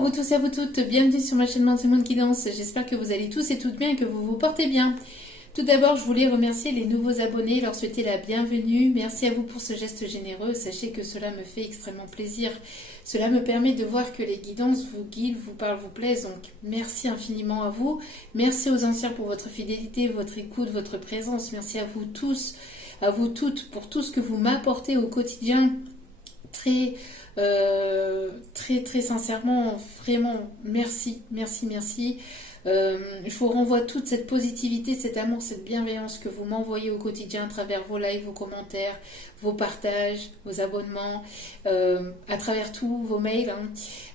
vous tous et à vous toutes, bienvenue sur ma chaîne Monde Guidance. J'espère que vous allez tous et toutes bien et que vous vous portez bien. Tout d'abord, je voulais remercier les nouveaux abonnés, leur souhaiter la bienvenue. Merci à vous pour ce geste généreux. Sachez que cela me fait extrêmement plaisir. Cela me permet de voir que les guidances vous guident, vous parlent, vous plaisent. Donc, merci infiniment à vous. Merci aux anciens pour votre fidélité, votre écoute, votre présence. Merci à vous tous, à vous toutes pour tout ce que vous m'apportez au quotidien. Très sincèrement, vraiment, merci. Je vous renvoie toute cette positivité, cet amour, cette bienveillance que vous m'envoyez au quotidien à travers vos lives, vos commentaires, vos partages, vos abonnements, à travers tous vos mails.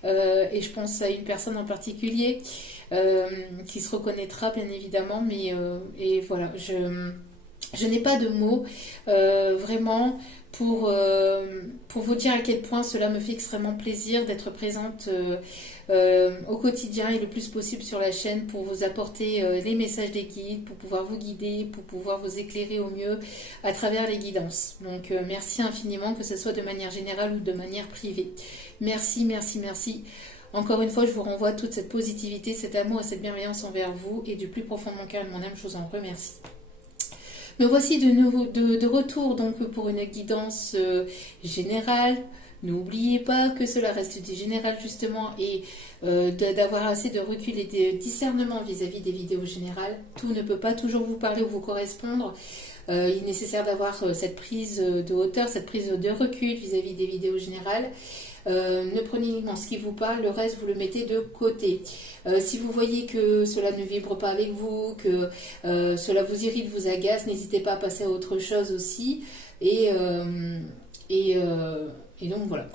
Et je pense à une personne en particulier qui se reconnaîtra bien évidemment, et voilà, je n'ai pas de mots vraiment pour vous dire à quel point cela me fait extrêmement plaisir d'être présente au quotidien et le plus possible sur la chaîne pour vous apporter les messages des guides, pour pouvoir vous guider, pour pouvoir vous éclairer au mieux à travers les guidances. Donc merci infiniment, que ce soit de manière générale ou de manière privée. Merci. Encore une fois, je vous renvoie toute cette positivité, cet amour et cette bienveillance envers vous, et du plus profond de mon cœur et de mon âme, je vous en remercie. Me voici de retour donc pour une guidance générale. N'oubliez pas que cela reste du général justement, et d'avoir assez de recul et de discernement vis-à-vis des vidéos générales. Tout ne peut pas toujours vous parler ou vous correspondre. Il est nécessaire d'avoir cette prise de hauteur, cette prise de recul vis-à-vis des vidéos générales. Ne prenez uniquement ce qui vous parle, le reste vous le mettez de côté. Si vous voyez que cela ne vibre pas avec vous, que cela vous irrite, vous agace, n'hésitez pas à passer à autre chose aussi. Et donc voilà.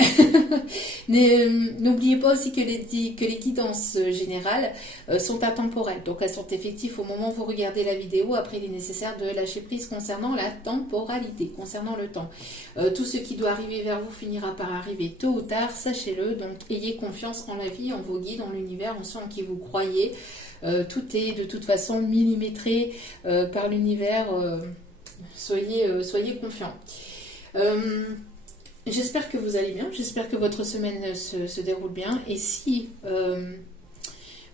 N'oubliez pas aussi que les guidances générales sont intemporelles. Donc elles sont effectives au moment où vous regardez la vidéo. Après, il est nécessaire de lâcher prise concernant la temporalité, concernant le temps. Tout ce qui doit arriver vers vous finira par arriver tôt ou tard, sachez-le. Donc ayez confiance en la vie, en vos guides, en l'univers, en ceux en qui vous croyez. Tout est de toute façon millimétré par l'univers. Soyez confiants. J'espère que vous allez bien, j'espère que votre semaine se déroule bien, et si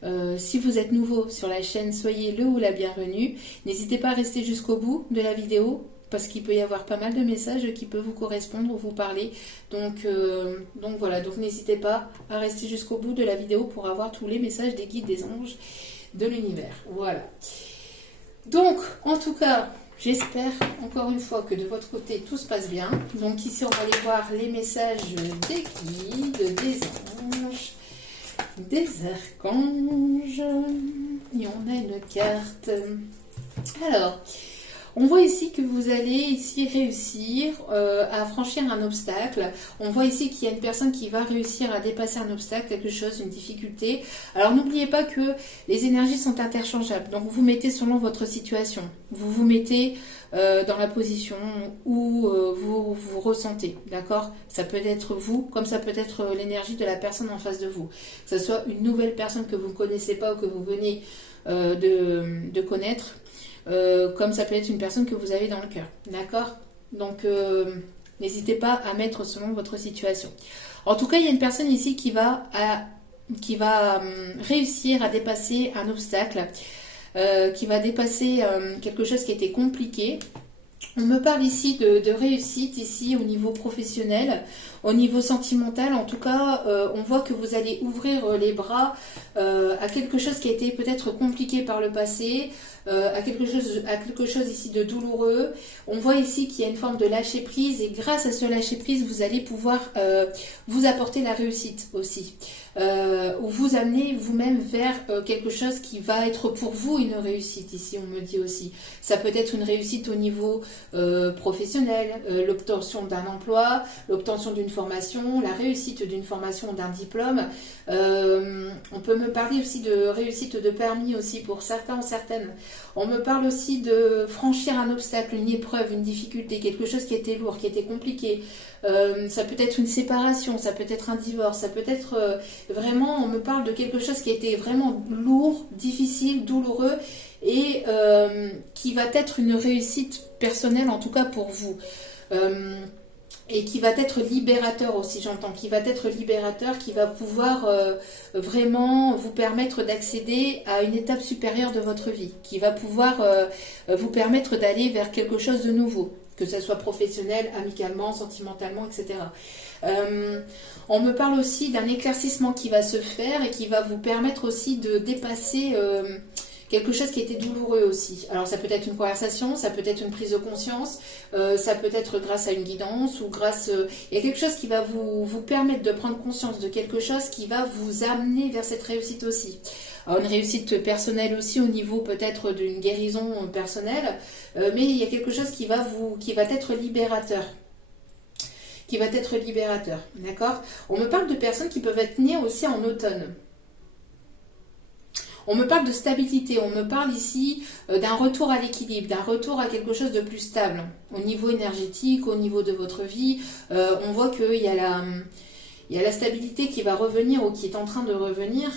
vous êtes nouveau sur la chaîne, soyez le ou la bienvenue. N'hésitez pas à rester jusqu'au bout de la vidéo, parce qu'il peut y avoir pas mal de messages qui peuvent vous correspondre ou vous parler. Donc voilà, donc n'hésitez pas à rester jusqu'au bout de la vidéo pour avoir tous les messages des guides, des anges, de l'univers. Voilà. Donc, en tout cas, j'espère encore une fois que de votre côté tout se passe bien. Donc ici on va aller voir les messages des guides, des anges, des archanges. Et on a une carte. Alors, on voit ici que vous allez ici réussir à franchir un obstacle. On voit ici qu'il y a une personne qui va réussir à dépasser un obstacle, quelque chose, une difficulté. Alors n'oubliez pas que les énergies sont interchangeables. Donc vous mettez selon votre situation. Vous vous mettez dans la position où vous ressentez. D'accord? Ça peut être vous, comme ça peut être l'énergie de la personne en face de vous. Que ce soit une nouvelle personne que vous ne connaissez pas ou que vous venez de connaître. Comme ça peut être une personne que vous avez dans le cœur, d'accord? Donc n'hésitez pas à mettre selon votre situation. En tout cas, il y a une personne ici qui va réussir à dépasser un obstacle, qui va dépasser quelque chose qui était compliqué. On me parle ici de réussite, ici au niveau professionnel, au niveau sentimental. En tout cas, on voit que vous allez ouvrir les bras à quelque chose qui a été peut-être compliqué par le passé, à quelque chose ici de douloureux. On voit ici qu'il y a une forme de lâcher prise, et grâce à ce lâcher prise, vous allez pouvoir vous apporter la réussite aussi. Ou vous amener vous-même vers quelque chose qui va être pour vous une réussite, ici on me dit aussi. Ça peut être une réussite au niveau professionnel, l'obtention d'un emploi, l'obtention d'une formation, la réussite d'une formation ou d'un diplôme. On peut me parler aussi de réussite de permis aussi pour certains ou certaines. On me parle aussi de franchir un obstacle, une épreuve, une difficulté, quelque chose qui était lourd, qui était compliqué. Ça peut être une séparation, ça peut être un divorce, ça peut être vraiment, on me parle de quelque chose qui a été vraiment lourd, difficile, douloureux, et qui va être une réussite personnelle en tout cas pour vous. et qui va être libérateur aussi, j'entends, qui va être libérateur, qui va pouvoir vraiment vous permettre d'accéder à une étape supérieure de votre vie, qui va pouvoir vous permettre d'aller vers quelque chose de nouveau, que ce soit professionnel, amicalement, sentimentalement, etc. On me parle aussi d'un éclaircissement qui va se faire et qui va vous permettre aussi de dépasser quelque chose qui était douloureux aussi. Alors ça peut être une conversation, ça peut être une prise de conscience, ça peut être grâce à une guidance ou grâce... il y a quelque chose qui va vous permettre de prendre conscience de quelque chose qui va vous amener vers cette réussite aussi. Alors une réussite personnelle aussi au niveau peut-être d'une guérison personnelle, mais il y a quelque chose qui va être libérateur. Qui va être libérateur, d'accord? On me parle de personnes qui peuvent être nées aussi en automne. On me parle de stabilité, on me parle ici d'un retour à l'équilibre, d'un retour à quelque chose de plus stable. Au niveau énergétique, au niveau de votre vie, on voit qu'il y a la stabilité qui va revenir ou qui est en train de revenir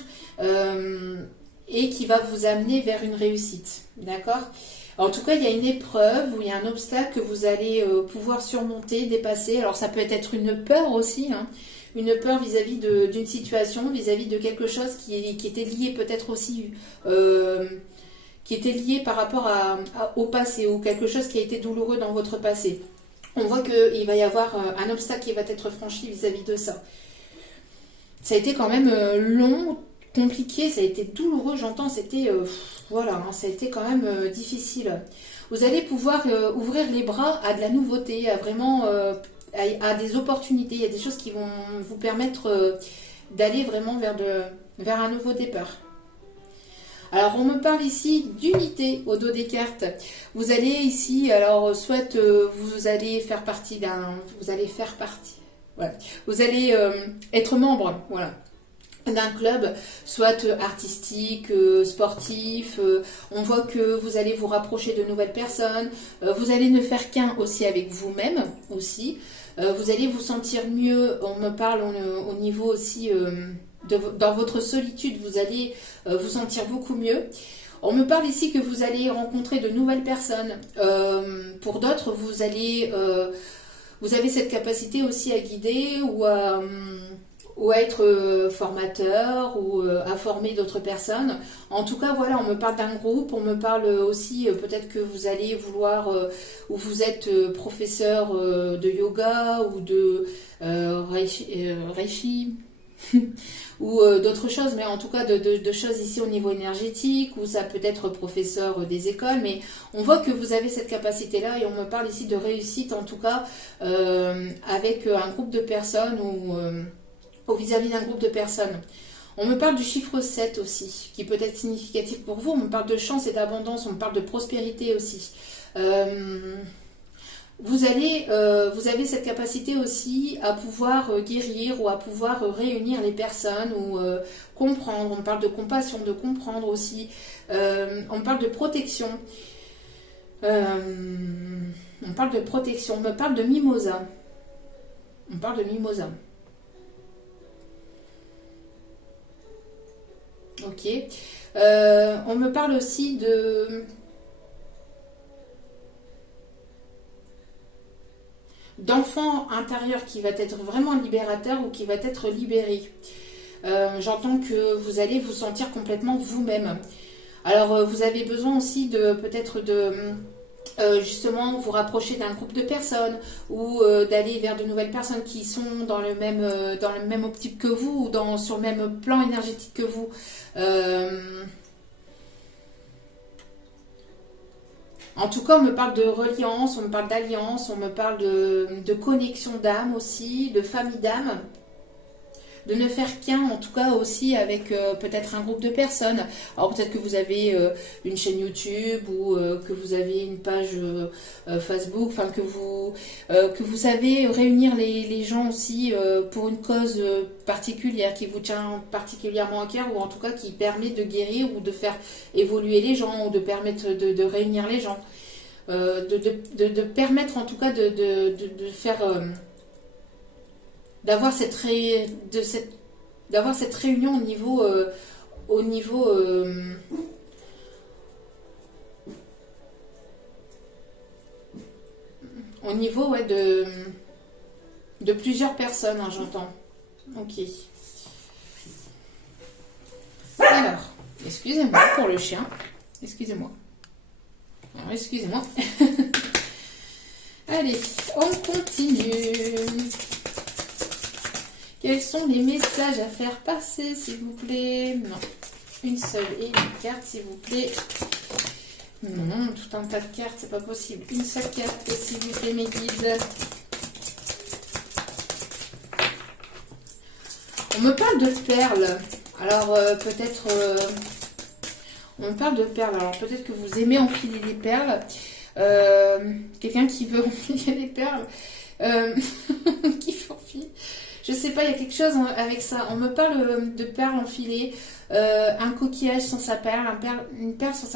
et qui va vous amener vers une réussite. D'accord? En tout cas, il y a une épreuve ou il y a un obstacle que vous allez pouvoir surmonter, dépasser. Alors ça peut être une peur aussi, hein. Une peur vis-à-vis d'une situation, vis-à-vis de quelque chose qui était lié peut-être aussi, qui était lié par rapport au passé ou quelque chose qui a été douloureux dans votre passé. On voit qu'il va y avoir un obstacle qui va être franchi vis-à-vis de ça. Ça a été quand même long, compliqué, ça a été douloureux, j'entends, c'était... voilà, hein, ça a été quand même difficile. Vous allez pouvoir ouvrir les bras à de la nouveauté, à vraiment... à des opportunités, il y a des choses qui vont vous permettre d'aller vraiment vers un nouveau départ. Alors on me parle ici d'unité au dos des cartes. Vous allez ici, alors soit vous allez faire partie voilà. Vous allez être membre, voilà, d'un club, soit artistique, sportif. On voit que vous allez vous rapprocher de nouvelles personnes. Vous allez ne faire qu'un aussi avec vous-même aussi. Vous allez vous sentir mieux. On me parle au niveau aussi dans votre solitude. Vous allez vous sentir beaucoup mieux. On me parle ici que vous allez rencontrer de nouvelles personnes. Pour d'autres, vous avez cette capacité aussi à guider ou à être formateur ou à former d'autres personnes. En tout cas, voilà, on me parle d'un groupe, on me parle aussi peut-être que vous allez vouloir, ou vous êtes professeur de yoga ou de reishi ou d'autres choses, mais en tout cas de choses ici au niveau énergétique, ou ça peut être professeur des écoles, mais on voit que vous avez cette capacité-là et on me parle ici de réussite, en tout cas avec un groupe de personnes ou vis-à-vis d'un groupe de personnes. On me parle du chiffre 7 aussi, qui peut être significatif pour vous. On me parle de chance et d'abondance, on me parle de prospérité aussi. Vous avez cette capacité aussi à pouvoir guérir ou à pouvoir réunir les personnes ou comprendre. On parle de compassion, de comprendre aussi. On parle de protection. On parle de protection. On me parle de mimosa. On parle de mimosa. Ok. On me parle aussi d'enfant intérieur qui va être vraiment libérateur ou qui va être libéré. J'entends que vous allez vous sentir complètement vous-même. Alors vous avez besoin aussi peut-être de justement vous rapprocher d'un groupe de personnes ou d'aller vers de nouvelles personnes qui sont dans le même optique que vous ou sur le même plan énergétique que vous. En tout cas, on me parle de reliance, on me parle d'alliance, on me parle de connexion d'âme aussi, de famille d'âme. De ne faire qu'un, en tout cas aussi avec peut-être un groupe de personnes. Alors peut-être que vous avez une chaîne YouTube ou que vous avez une page Facebook, enfin que vous savez réunir les gens aussi pour une cause particulière qui vous tient particulièrement à cœur ou en tout cas qui permet de guérir ou de faire évoluer les gens ou de permettre de réunir les gens. De permettre en tout cas de faire... d'avoir cette réunion au niveau ouais, De plusieurs personnes, hein, j'entends. Ok. Alors, excusez-moi pour le chien. Excusez-moi. Alors, excusez-moi. Allez, on continue. Quels sont les messages à faire passer, s'il vous plaît? Non. Une seule et une carte, s'il vous plaît. Non, tout un tas de cartes, c'est pas possible. Une seule carte, s'il vous plaît, mes guides. On me parle de perles. Alors, peut-être... on me parle de perles. Alors, peut-être que vous aimez enfiler des perles. Quelqu'un qui veut enfiler des perles. Qui enfiler. Je sais pas, il y a quelque chose avec ça. On me parle de perles enfilées. Un coquillage sans sa perle. Une perle sans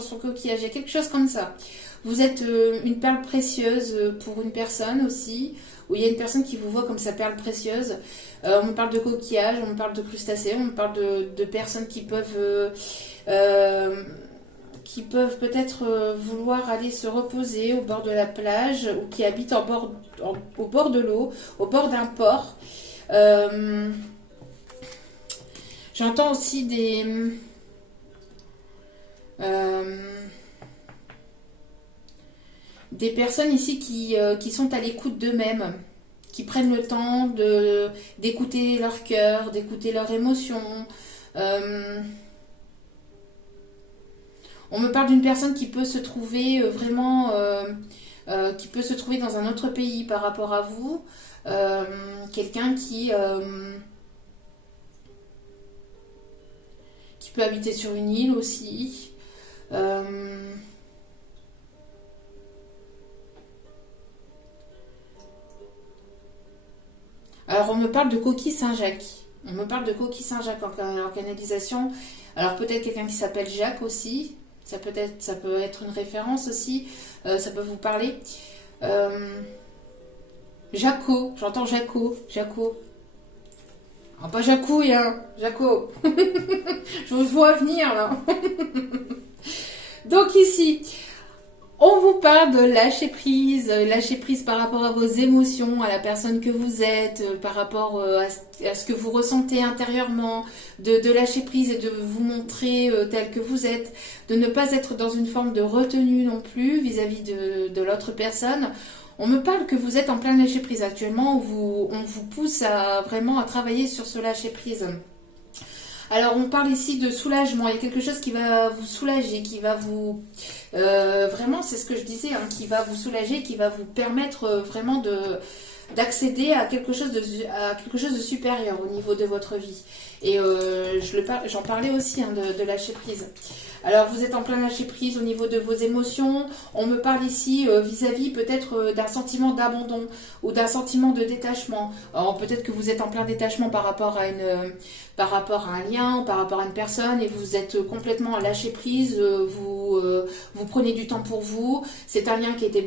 son coquillage. Il y a quelque chose comme ça. Vous êtes une perle précieuse pour une personne aussi. Où il y a une personne qui vous voit comme sa perle précieuse. On me parle de coquillage, on me parle de crustacés, on me parle de personnes qui peuvent peut-être vouloir aller se reposer au bord de la plage ou qui habitent au bord de l'eau, au bord d'un port. J'entends aussi des personnes ici qui sont à l'écoute d'eux-mêmes, qui prennent le temps d'écouter leur cœur, d'écouter leurs émotions. On me parle d'une personne qui peut se trouver qui peut se trouver dans un autre pays par rapport à vous. Quelqu'un qui peut habiter sur une île aussi. Alors, on me parle de coquille Saint-Jacques. On me parle de coquille Saint-Jacques en canalisation. Alors, peut-être quelqu'un qui s'appelle Jacques aussi. Ça peut être une référence aussi. Ça peut vous parler. Jaco. J'entends Jaco. Jaco. Ah, pas Jacouille, hein. Jaco. Je vous vois venir, là. Donc, ici... On vous parle de lâcher prise par rapport à vos émotions, à la personne que vous êtes, par rapport à ce que vous ressentez intérieurement, de lâcher prise et de vous montrer tel que vous êtes, de ne pas être dans une forme de retenue non plus vis-à-vis de l'autre personne. On me parle que vous êtes en plein lâcher prise actuellement, on vous pousse vraiment à travailler sur ce lâcher prise. Alors, on parle ici de soulagement. Il y a quelque chose qui va vous soulager, qui va vous... vraiment, c'est ce que je disais, hein, qui va vous soulager, qui va vous permettre vraiment d'accéder à quelque chose de supérieur au niveau de votre vie. Et j'en parlais aussi, hein, de lâcher prise. Alors, vous êtes en plein lâcher prise au niveau de vos émotions. On me parle ici vis-à-vis peut-être d'un sentiment d'abandon ou d'un sentiment de détachement. Alors, peut-être que vous êtes en plein détachement par rapport à un lien, par rapport à une personne et vous êtes complètement lâché prise. Vous prenez du temps pour vous. C'est un lien qui a été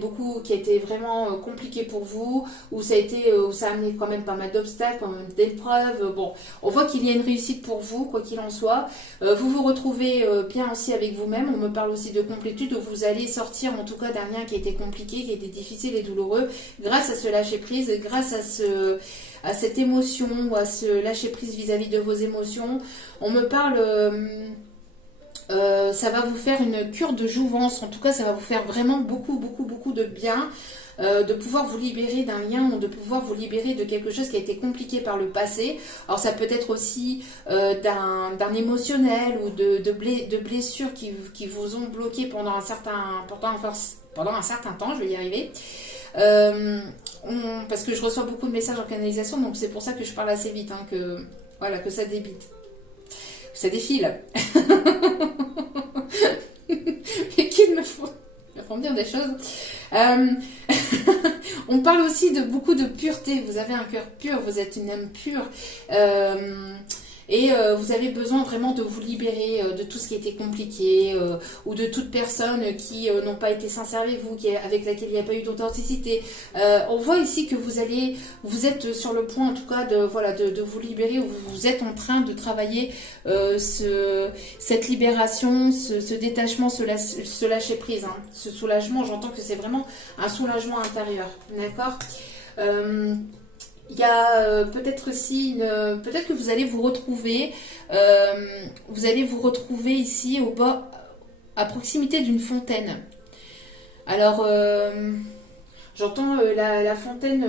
vraiment compliqué pour vous, où ça a amené quand même pas mal d'obstacles, quand même d'épreuves. Bon, on voit qu'il y a une réussite pour vous, quoi qu'il en soit. Vous vous retrouvez bien aussi avec vous-même. On me parle aussi de complétude où vous allez sortir en tout cas d'un lien qui a été compliqué, qui a été difficile et douloureux grâce à ce lâcher prise, grâce à cette émotion ou à ce lâcher prise vis-à-vis de vos émotions. On me parle... ça va vous faire une cure de jouvence. En tout cas, ça va vous faire vraiment beaucoup, beaucoup, beaucoup de bien. De pouvoir vous libérer d'un lien ou de pouvoir vous libérer de quelque chose qui a été compliqué par le passé. Alors ça peut être aussi d'un émotionnel ou de blessures qui vous ont bloqué pendant un certain temps, je vais y arriver. Parce que je reçois beaucoup de messages en canalisation, donc c'est pour ça que je parle assez vite, hein, que ça débite. Ça défile. Mais qui me font dire des choses. On parle aussi de beaucoup de pureté. Vous avez un cœur pur, vous êtes une âme pure. Et vous avez besoin vraiment de vous libérer de tout ce qui était compliqué ou de toute personne qui n'ont pas été sincères avec vous, avec laquelle il n'y a pas eu d'authenticité. On voit ici que vous êtes sur le point en tout cas de vous libérer, ou vous êtes en train de travailler cette libération, ce détachement, ce lâcher prise. Hein. Ce soulagement, j'entends que c'est vraiment un soulagement intérieur. D'accord ? Il y a peut-être aussi, peut-être que vous allez vous retrouver ici au bord, à proximité d'une fontaine. Alors, j'entends la fontaine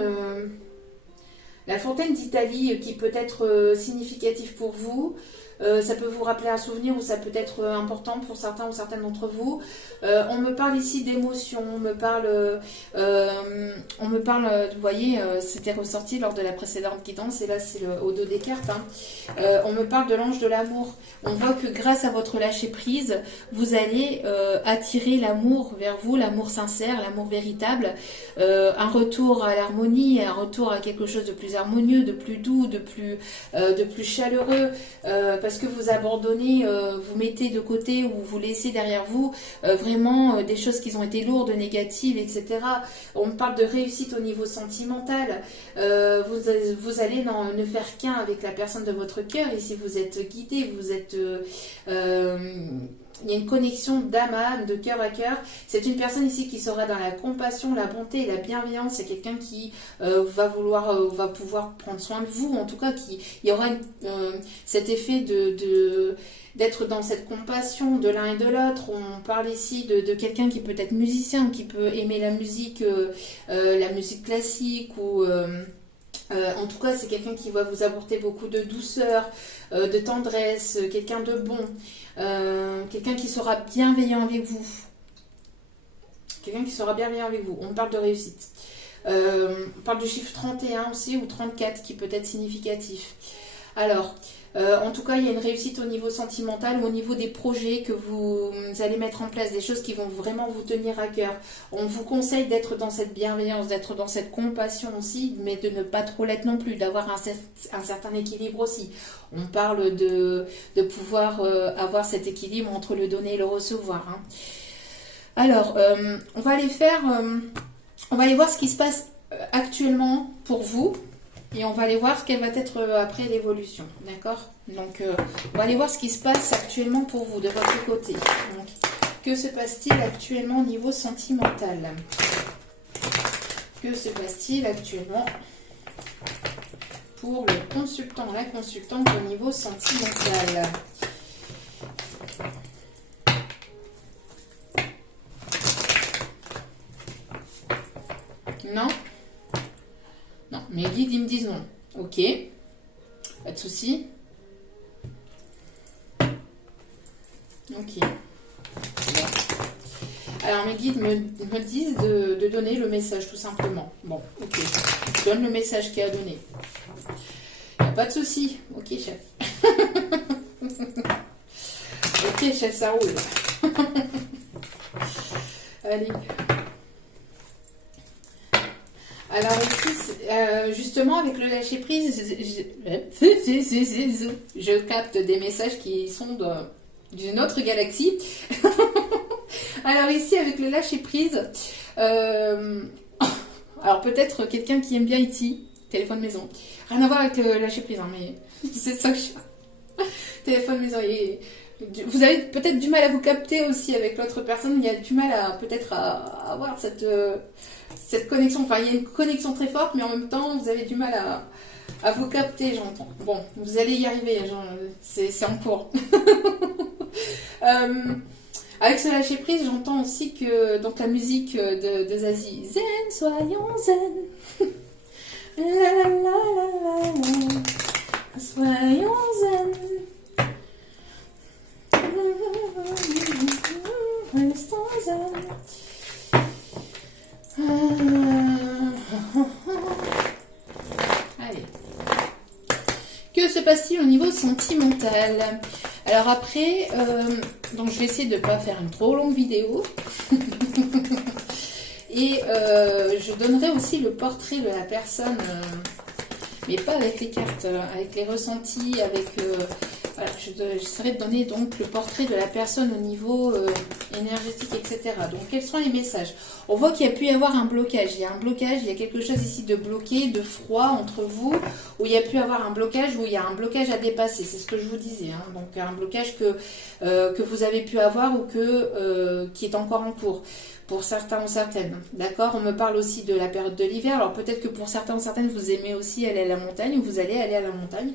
d'Italie qui peut être significative pour vous. Ça peut vous rappeler un souvenir ou ça peut être important pour certains ou certaines d'entre vous. On me parle ici d'émotions, vous voyez, c'était ressorti lors de la précédente guidance et là c'est au dos des cartes. Hein. On me parle de l'ange de l'amour. On voit que grâce à votre lâcher prise, vous allez attirer l'amour vers vous, l'amour sincère, l'amour véritable, un retour à l'harmonie, un retour à quelque chose de plus harmonieux, de plus doux, de plus chaleureux. Parce que vous abandonnez, vous mettez de côté ou vous laissez derrière vous vraiment des choses qui ont été lourdes, négatives, etc. On me parle de réussite au niveau sentimental. Vous allez ne faire qu'un avec la personne de votre cœur. Et si vous êtes guidé, vous êtes... il y a une connexion d'âme à âme, de cœur à cœur. C'est une personne ici qui sera dans la compassion, la bonté et la bienveillance. C'est quelqu'un qui va pouvoir prendre soin de vous. En tout cas, il y aura cet effet d'être dans cette compassion de l'un et de l'autre. On parle ici de quelqu'un qui peut être musicien, qui peut aimer la musique classique ou... en tout cas, c'est quelqu'un qui va vous apporter beaucoup de douceur, de tendresse, quelqu'un de bon, quelqu'un qui sera bienveillant avec vous. Quelqu'un qui sera bienveillant avec vous. On parle de réussite. On parle du chiffre 31 aussi, ou 34, qui peut être significatif. Alors, en tout cas, il y a une réussite au niveau sentimental ou au niveau des projets que vous allez mettre en place, des choses qui vont vraiment vous tenir à cœur. On vous conseille d'être dans cette bienveillance, d'être dans cette compassion aussi, mais de ne pas trop l'être non plus, d'avoir un certain équilibre aussi. On parle de pouvoir avoir cet équilibre entre le donner et le recevoir. Hein. Alors, on va aller voir ce qui se passe actuellement pour vous. Et on va aller voir quelle va être après l'évolution, d'accord? Donc, on va aller voir ce qui se passe actuellement pour vous, de votre côté. Donc, que se passe-t-il actuellement au niveau sentimental? Que se passe-t-il actuellement pour le consultant, la consultante au niveau sentimental? Non? Non, mes guides, ils me disent non. Ok, pas de souci. Ok. Bon. Alors, mes guides me disent de donner le message, tout simplement. Bon, ok. Je donne le message qu'il a donné. Pas de souci. Ok, chef. Ok, chef, ça roule. Allez. Alors ici, justement, avec le lâcher-prise, je capte des messages qui sont d'une autre galaxie. Alors ici, avec le lâcher-prise, alors peut-être quelqu'un qui aime bien E.T., téléphone maison. Rien à voir avec le lâcher-prise, hein, mais c'est ça que je... Téléphone maison. Et vous avez peut-être du mal à vous capter aussi avec l'autre personne. Il y a du mal à avoir cette connexion. Enfin, il y a une connexion très forte, mais en même temps, vous avez du mal à vous capter, j'entends. Bon, vous allez y arriver, c'est en cours. Avec ce lâcher prise, j'entends aussi que donc la musique de Zazie, zen, soyons zen. La la la la la, soyons zen. Restons zen. Allez. Que se passe-t-il au niveau sentimental? Alors après, donc je vais essayer de ne pas faire une trop longue vidéo. Et je donnerai aussi le portrait de la personne, mais pas avec les cartes, avec les ressentis, avec Voilà, j'essaierai de donner donc le portrait de la personne au niveau énergétique, etc. Donc, quels sont les messages? On voit qu'il y a pu y avoir un blocage. Il y a un blocage, il y a quelque chose ici de bloqué, de froid entre vous, où il y a pu y avoir un blocage, où il y a un blocage à dépasser. C'est ce que je vous disais. Hein. Donc, un blocage que vous avez pu avoir ou qui est encore en cours. Pour certains ou certaines, d'accord. On me parle aussi de la période de l'hiver. Alors, peut-être que pour certains ou certaines, vous aimez aussi aller à la montagne, ou vous allez aller à la montagne,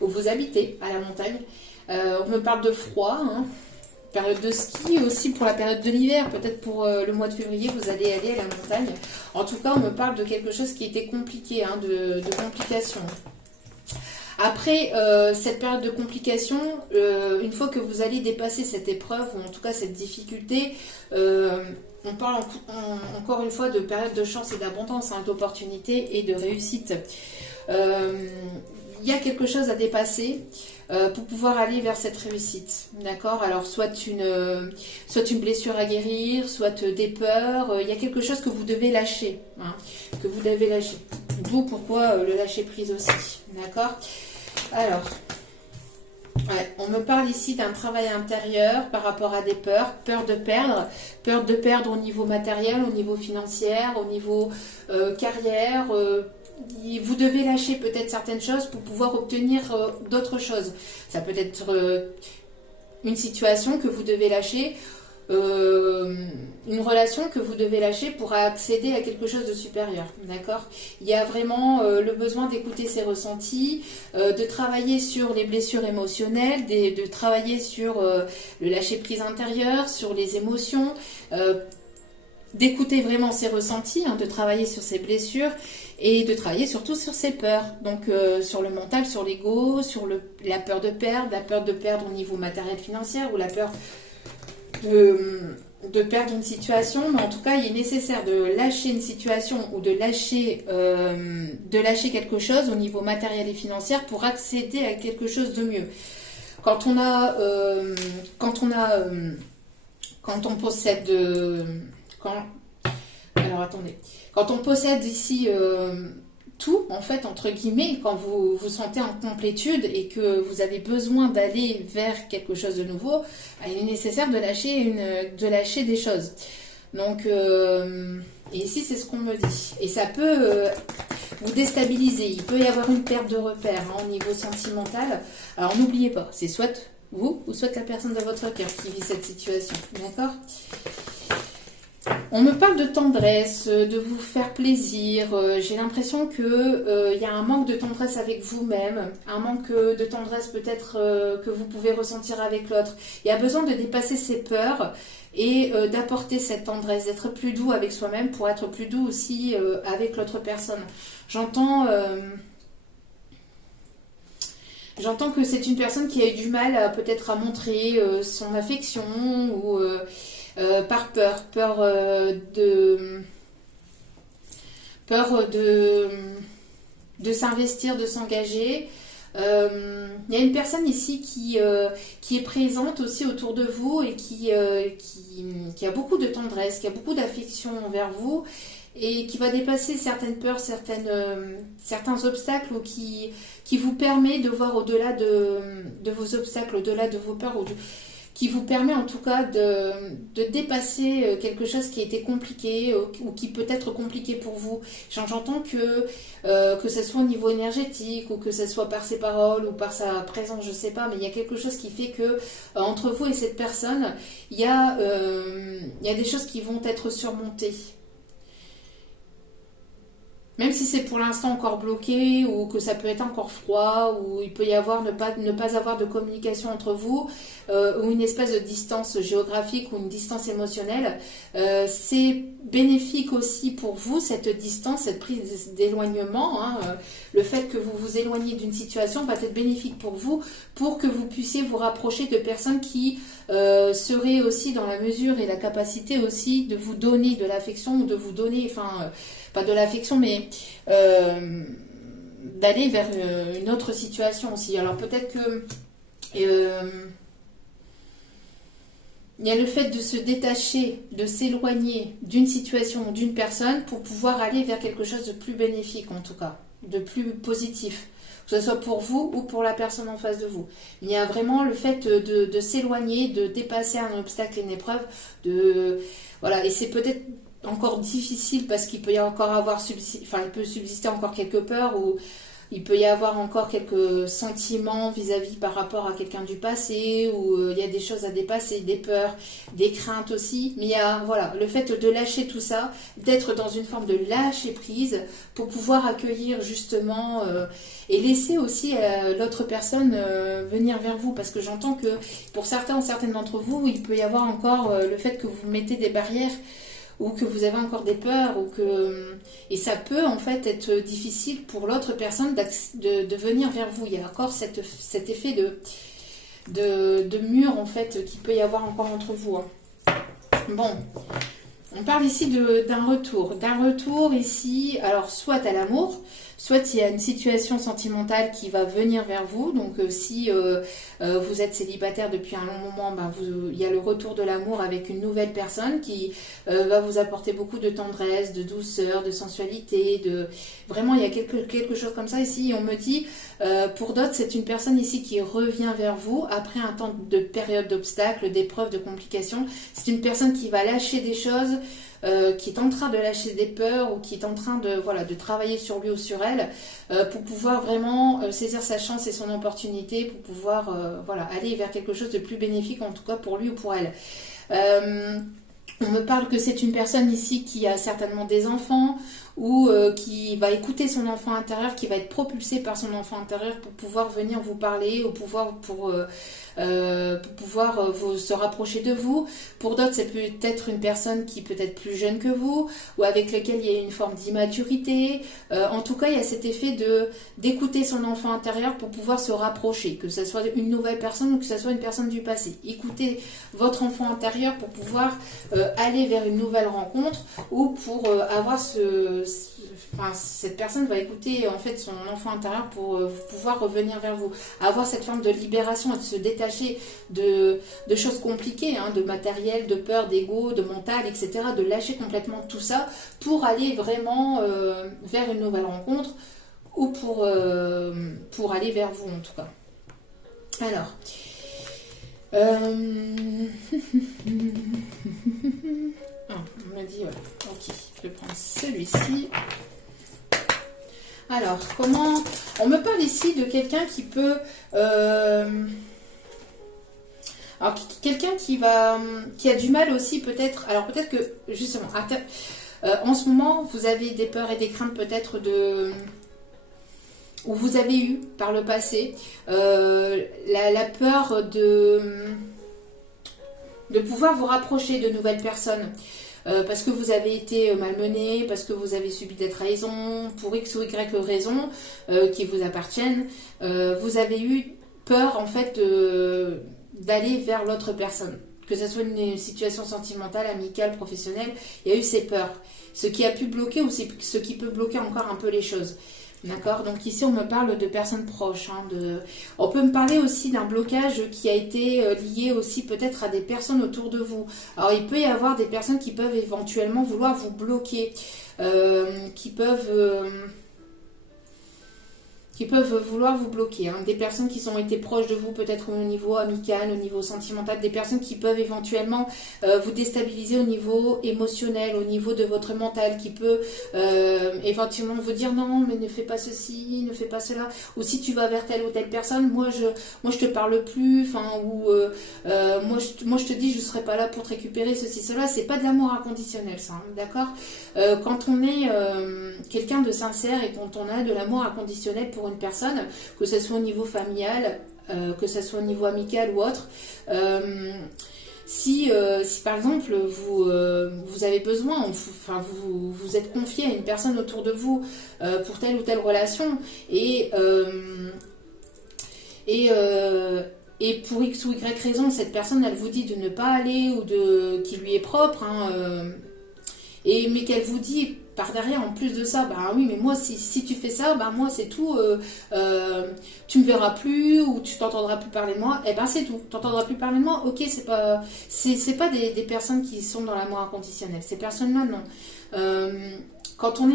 où vous habitez à la montagne. On me parle de froid, hein. Période de ski, aussi pour la période de l'hiver, peut-être pour le mois de février, vous allez aller à la montagne. En tout cas, on me parle de quelque chose qui était compliqué, hein, de complications. Après cette période de complication, une fois que vous allez dépasser cette épreuve, ou en tout cas cette difficulté, on parle encore une fois de période de chance et d'abondance, hein, d'opportunités et de réussite. Il y a quelque chose à dépasser pour pouvoir aller vers cette réussite, d'accord. Alors soit une blessure à guérir, soit des peurs, il y a quelque chose que vous devez lâcher, hein, que vous devez lâcher. D'où pourquoi le lâcher prise aussi, d'accord. Alors, ouais, on me parle ici d'un travail intérieur par rapport à des peurs, peur de perdre au niveau matériel, au niveau financier, au niveau carrière. Vous devez lâcher peut-être certaines choses pour pouvoir obtenir d'autres choses. Ça peut être une situation que vous devez lâcher, une relation que vous devez lâcher pour accéder à quelque chose de supérieur, d'accord. Il y a vraiment le besoin d'écouter ses ressentis, de travailler sur les blessures émotionnelles, de travailler sur le lâcher-prise intérieur, sur les émotions, d'écouter vraiment ses ressentis, hein, de travailler sur ses blessures et de travailler surtout sur ses peurs. Donc sur le mental, sur l'ego, sur la peur de perdre au niveau matériel financier, ou la peur de perdre une situation. Mais en tout cas, il est nécessaire de lâcher une situation ou de lâcher quelque chose au niveau matériel et financier pour accéder à quelque chose de mieux. Quand on possède quand on possède ici tout, en fait, entre guillemets, quand vous vous sentez en complétude et que vous avez besoin d'aller vers quelque chose de nouveau, il est nécessaire de lâcher des choses. Donc, et ici, c'est ce qu'on me dit. Et ça peut vous déstabiliser. Il peut y avoir une perte de repère, hein, au niveau sentimental. Alors, n'oubliez pas, c'est soit vous ou soit la personne de votre cœur qui vit cette situation. D'accord ? On me parle de tendresse, de vous faire plaisir. J'ai l'impression que y a un manque de tendresse avec vous-même, un manque de tendresse peut-être que vous pouvez ressentir avec l'autre. Il y a besoin de dépasser ses peurs et d'apporter cette tendresse, d'être plus doux avec soi-même pour être plus doux aussi avec l'autre personne. J'entends que c'est une personne qui a eu du mal peut-être à montrer son affection ou par peur de s'investir, de s'engager. Il y a une personne ici qui est présente aussi autour de vous et qui a beaucoup de tendresse, qui a beaucoup d'affection envers vous et qui va dépasser certaines peurs, certains obstacles, ou qui vous permet de voir au-delà de vos obstacles, au-delà de vos peurs, qui vous permet en tout cas de dépasser quelque chose qui a été compliqué ou qui peut être compliqué pour vous. J'entends que ce soit au niveau énergétique ou que ce soit par ses paroles ou par sa présence, je ne sais pas, mais il y a quelque chose qui fait que entre vous et cette personne, il y a des choses qui vont être surmontées. Même si c'est pour l'instant encore bloqué ou que ça peut être encore froid ou il peut y avoir ne pas avoir de communication entre vous ou une espèce de distance géographique ou une distance émotionnelle, c'est bénéfique aussi pour vous cette distance, cette prise d'éloignement, hein, le fait que vous vous éloignez d'une situation va être bénéfique pour vous pour que vous puissiez vous rapprocher de personnes qui seraient aussi dans la mesure et la capacité aussi de vous donner de l'affection ou de vous donner, pas de l'affection, mais d'aller vers une autre situation aussi. Alors peut-être que il y a le fait de se détacher, de s'éloigner d'une situation ou d'une personne pour pouvoir aller vers quelque chose de plus bénéfique en tout cas, de plus positif, que ce soit pour vous ou pour la personne en face de vous. Il y a vraiment le fait de s'éloigner, de dépasser un obstacle, une épreuve, voilà, et c'est peut-être encore difficile parce qu'il peut y encore avoir il peut subsister encore quelques peurs ou il peut y avoir encore quelques sentiments vis-à-vis par rapport à quelqu'un du passé où il y a des choses à dépasser, des peurs, des craintes aussi. Mais il y a voilà, le fait de lâcher tout ça, d'être dans une forme de lâcher prise pour pouvoir accueillir justement et laisser aussi l'autre personne venir vers vous. Parce que j'entends que pour certaines d'entre vous, il peut y avoir encore le fait que vous mettez des barrières ou que vous avez encore des peurs, et ça peut en fait être difficile pour l'autre personne de venir vers vous. Il y a encore cet effet de mur en fait qui peut y avoir encore entre vous. Hein. Bon, on parle ici d'un retour ici, alors soit à l'amour, soit il y a une situation sentimentale qui va venir vers vous. Donc si vous êtes célibataire depuis un long moment, il y a le retour de l'amour avec une nouvelle personne qui va vous apporter beaucoup de tendresse, de douceur, de sensualité. Vraiment, il y a quelque chose comme ça ici. On me dit, pour d'autres, c'est une personne ici qui revient vers vous après un temps de période d'obstacles, d'épreuves, de complications. C'est une personne qui va lâcher des choses, qui est en train de lâcher des peurs ou qui est en train de travailler sur lui ou sur elle pour pouvoir vraiment saisir sa chance et son opportunité pour pouvoir aller vers quelque chose de plus bénéfique, en tout cas pour lui ou pour elle. On me parle que c'est une personne ici qui a certainement des enfants ou qui va écouter son enfant intérieur, qui va être propulsé par son enfant intérieur pour pouvoir venir vous parler, ou pour pouvoir se rapprocher de vous. Pour d'autres, c'est peut-être une personne qui peut être plus jeune que vous ou avec laquelle il y a une forme d'immaturité. En tout cas, il y a cet effet d'écouter son enfant intérieur pour pouvoir se rapprocher, que ce soit une nouvelle personne ou que ce soit une personne du passé. Écoutez votre enfant intérieur pour pouvoir aller vers une nouvelle rencontre ou pour avoir cette personne va écouter en fait son enfant intérieur pour pouvoir revenir vers vous, avoir cette forme de libération et de se détacher de choses compliquées, hein, de matériel, de peur, d'ego, de mental, etc., de lâcher complètement tout ça pour aller vraiment vers une nouvelle rencontre ou pour aller vers vous en tout cas. Alors on m'a dit voilà, ok, je vais prendre celui-ci. Alors, on me parle ici de quelqu'un qui peut... alors, quelqu'un qui a du mal aussi peut-être... Alors, peut-être que, justement, en ce moment, vous avez des peurs et des craintes peut-être ou vous avez eu par le passé la peur de pouvoir vous rapprocher de nouvelles personnes. Parce que vous avez été malmené, parce que vous avez subi des trahisons, pour X ou Y raisons qui vous appartiennent, vous avez eu peur en fait d'aller vers l'autre personne. Que ce soit une situation sentimentale, amicale, professionnelle, il y a eu ces peurs. Ce qui a pu bloquer ou ce qui peut bloquer encore un peu les choses. D'accord, donc ici on me parle de personnes proches. On peut me parler aussi d'un blocage qui a été lié aussi peut-être à des personnes autour de vous. Alors il peut y avoir des personnes qui peuvent éventuellement vouloir vous bloquer, qui peuvent vouloir vous bloquer. Hein. Des personnes qui ont été proches de vous, peut-être au niveau amical, au niveau sentimental, des personnes qui peuvent éventuellement vous déstabiliser au niveau émotionnel, au niveau de votre mental, qui peut éventuellement vous dire non, mais ne fais pas ceci, ne fais pas cela, ou si tu vas vers telle ou telle personne, moi je te parle plus, moi je te dis je serai pas là pour te récupérer ceci, cela. C'est pas de l'amour inconditionnel ça, hein, d'accord. Quand on est quelqu'un de sincère et quand on a de l'amour inconditionnel pour une personne, que ce soit au niveau familial, que ce soit au niveau amical ou autre, si par exemple vous avez besoin, vous êtes confié à une personne autour de vous pour telle ou telle relation et pour X ou Y raison, cette personne elle vous dit de ne pas aller ou qui lui est propre, hein, mais qu'elle vous dit par derrière, en plus de ça, oui, mais moi, si tu fais ça, moi, c'est tout, tu me verras plus, ou tu t'entendras plus parler de moi, c'est tout, t'entendras plus parler de moi, ok, c'est pas des personnes qui sont dans l'amour inconditionnel, ces personnes-là, non. Quand on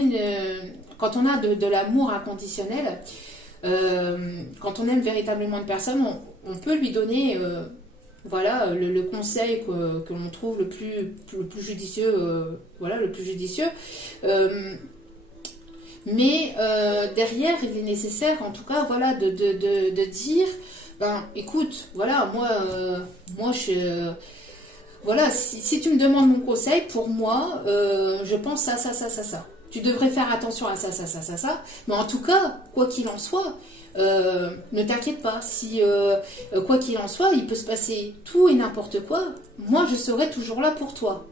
a de l'amour inconditionnel, Quand on aime véritablement une personne, on peut lui donner voilà, le conseil que l'on trouve le plus judicieux, voilà, le plus judicieux. Mais derrière, il est nécessaire, en tout cas, voilà, de dire, ben, écoute, voilà, moi, voilà, si tu me demandes mon conseil, pour moi, je pense ça. Tu devrais faire attention à ça. Mais en tout cas, quoi qu'il en soit, ne t'inquiète pas. Si, quoi qu'il en soit, il peut se passer tout et n'importe quoi. Moi, je serai toujours là pour toi.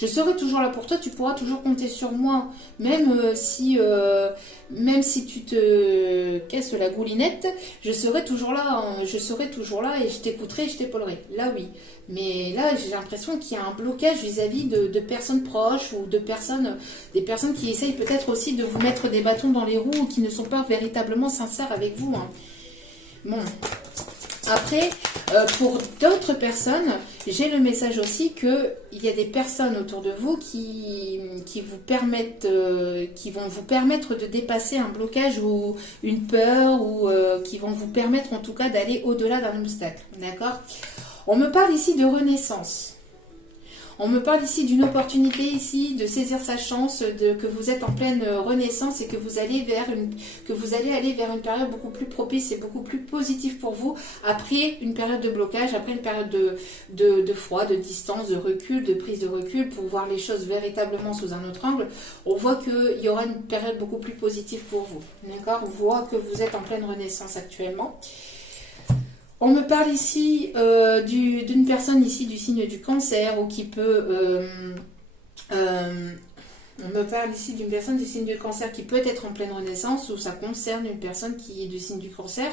Je serai toujours là pour toi, tu pourras toujours compter sur moi, même si tu te casses la goulinette, je serai toujours là, hein, je serai toujours là et je t'écouterai et je t'épaulerai. Là oui, mais là j'ai l'impression qu'il y a un blocage vis-à-vis de personnes proches ou des personnes qui essayent peut-être aussi de vous mettre des bâtons dans les roues ou qui ne sont pas véritablement sincères avec vous. Hein. Bon. Après, pour d'autres personnes, j'ai le message aussi qu'il y a des personnes autour de vous qui vont vous permettre de dépasser un blocage ou une peur ou qui vont vous permettre en tout cas d'aller au-delà d'un obstacle. D'accord ? On me parle ici de renaissance. On me parle ici d'une opportunité ici de saisir sa chance, que vous êtes en pleine renaissance et que vous allez aller vers une période beaucoup plus propice et beaucoup plus positive pour vous après une période de blocage, après une période de froid, de distance, de recul, de prise de recul pour voir les choses véritablement sous un autre angle. On voit qu'il y aura une période beaucoup plus positive pour vous. D'accord ? On voit que vous êtes en pleine renaissance actuellement. On me parle ici d'une personne ici du signe du cancer ou qui peut... on me parle ici d'une personne du signe du cancer qui peut être en pleine renaissance ou ça concerne une personne qui est du signe du cancer.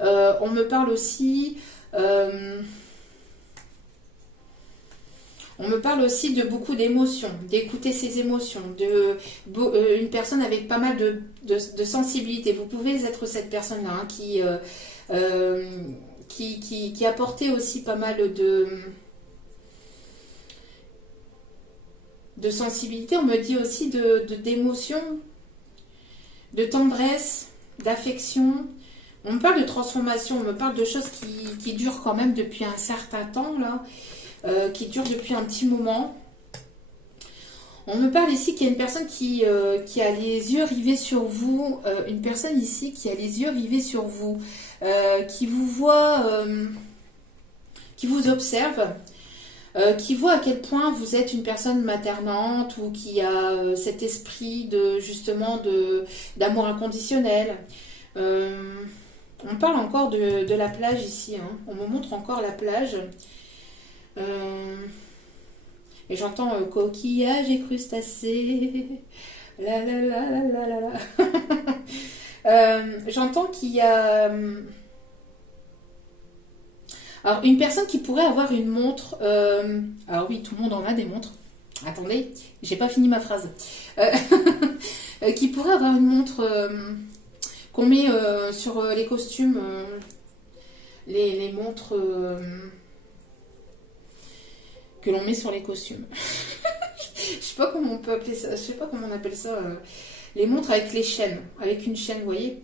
On me parle aussi... on me parle aussi de beaucoup d'émotions, d'écouter ses émotions, une personne avec pas mal de sensibilité. Vous pouvez être cette personne-là hein, qui apportait aussi pas mal de sensibilité. On me dit aussi d'émotion, de tendresse, d'affection. On me parle de transformation, on me parle de choses qui durent quand même depuis un certain temps, là, qui durent depuis un petit moment. On me parle ici qu'il y a une personne qui a les yeux rivés sur vous, une personne ici qui a les yeux rivés sur vous, qui vous voit, qui vous observe, qui voit à quel point vous êtes une personne maternante ou qui a cet esprit d'amour inconditionnel. On parle encore de la plage ici, hein. On me montre encore la plage. Et j'entends coquillage et crustacés. La la la la la la la. J'entends qu'il y a... alors, une personne qui pourrait avoir une montre... alors oui, tout le monde en a des montres. Attendez, j'ai pas fini ma phrase. Qui pourrait avoir une montre qu'on met sur les costumes. Les montres... que l'on met sur les costumes. Je sais pas comment on peut appeler ça, je sais pas comment on appelle ça, les montres avec les chaînes, avec une chaîne, vous voyez,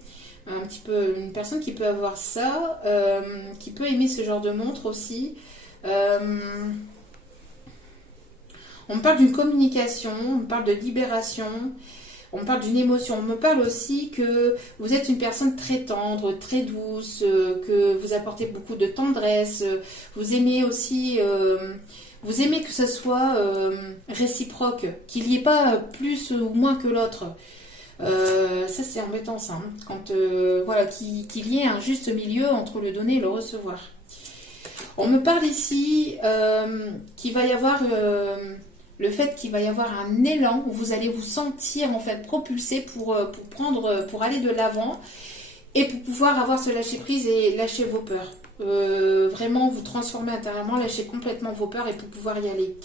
un petit peu, une personne qui peut avoir ça, qui peut aimer ce genre de montre aussi. On me parle d'une communication, on me parle de libération, on me parle d'une émotion, on me parle aussi que vous êtes une personne très tendre, très douce, que vous apportez beaucoup de tendresse, vous aimez aussi... vous aimez que ce soit réciproque, qu'il n'y ait pas plus ou moins que l'autre. Ça, c'est embêtant, ça. Hein, quand, voilà, qu'il y ait un juste milieu entre le donner et le recevoir. On me parle ici qu'il va y avoir le fait qu'il va y avoir un élan où vous allez vous sentir en fait propulsé pour aller de l'avant et pour pouvoir avoir ce lâcher prise et lâcher vos peurs. Vraiment vous transformer intérieurement, lâcher complètement vos peurs et pour pouvoir y aller.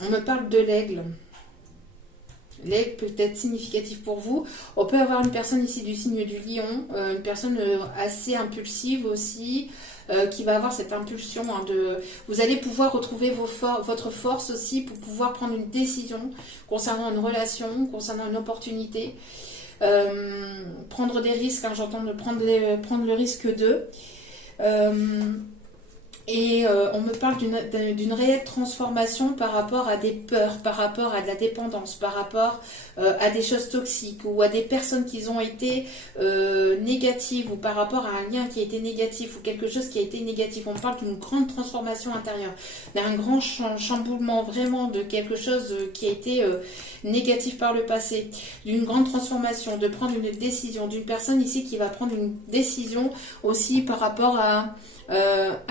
On me parle de l'aigle. L'aigle peut être significatif pour vous. On peut avoir une personne ici du signe du lion, une personne assez impulsive aussi, qui va avoir cette impulsion vous allez pouvoir retrouver votre force aussi pour pouvoir prendre une décision concernant une relation, concernant une opportunité. prendre des risques, hein, j'entends de prendre le risque de. On me parle d'une réelle transformation par rapport à des peurs, par rapport à de la dépendance, par rapport à des choses toxiques ou à des personnes qui ont été négatives ou par rapport à un lien qui a été négatif ou quelque chose qui a été négatif. On me parle d'une grande transformation intérieure, d'un grand chamboulement vraiment de quelque chose qui a été négatif par le passé, d'une grande transformation, de prendre une décision, d'une personne ici qui va prendre une décision aussi par rapport à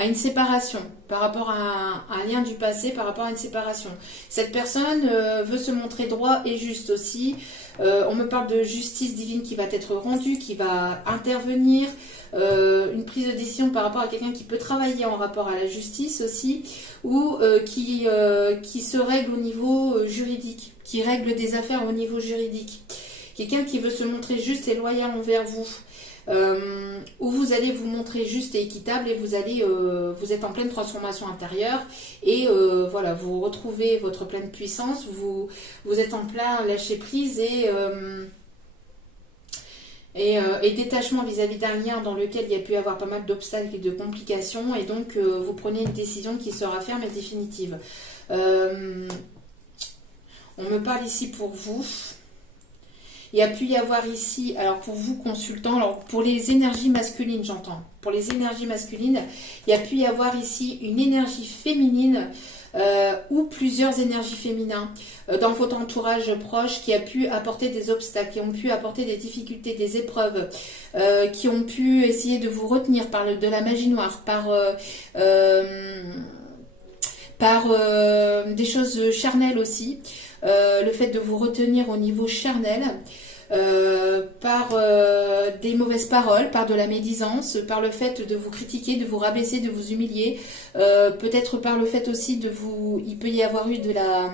une séparation, par rapport à un lien du passé, par rapport à une séparation. Cette personne veut se montrer droit et juste aussi. On me parle de justice divine qui va être rendue, qui va intervenir, une prise de décision par rapport à quelqu'un qui peut travailler en rapport à la justice aussi, ou qui se règle au niveau juridique, qui règle des affaires au niveau juridique. Quelqu'un qui veut se montrer juste et loyal envers vous. Où vous allez vous montrer juste et équitable et vous êtes en pleine transformation intérieure et voilà, vous retrouvez votre pleine puissance, vous êtes en plein lâcher prise et détachement vis-à-vis d'un lien dans lequel il y a pu avoir pas mal d'obstacles et de complications et donc vous prenez une décision qui sera ferme et définitive. On me parle ici pour vous. Il y a pu y avoir ici, alors pour vous consultants, alors pour les énergies masculines j'entends, pour les énergies masculines, il y a pu y avoir ici une énergie féminine ou plusieurs énergies féminines dans votre entourage proche qui a pu apporter des obstacles, qui ont pu apporter des difficultés, des épreuves, qui ont pu essayer de vous retenir par de la magie noire, par des choses charnelles aussi. Le fait de vous retenir au niveau charnel, par des mauvaises paroles, par de la médisance, par le fait de vous critiquer, de vous rabaisser, de vous humilier, peut-être par le fait aussi de vous... Il peut y avoir eu de la...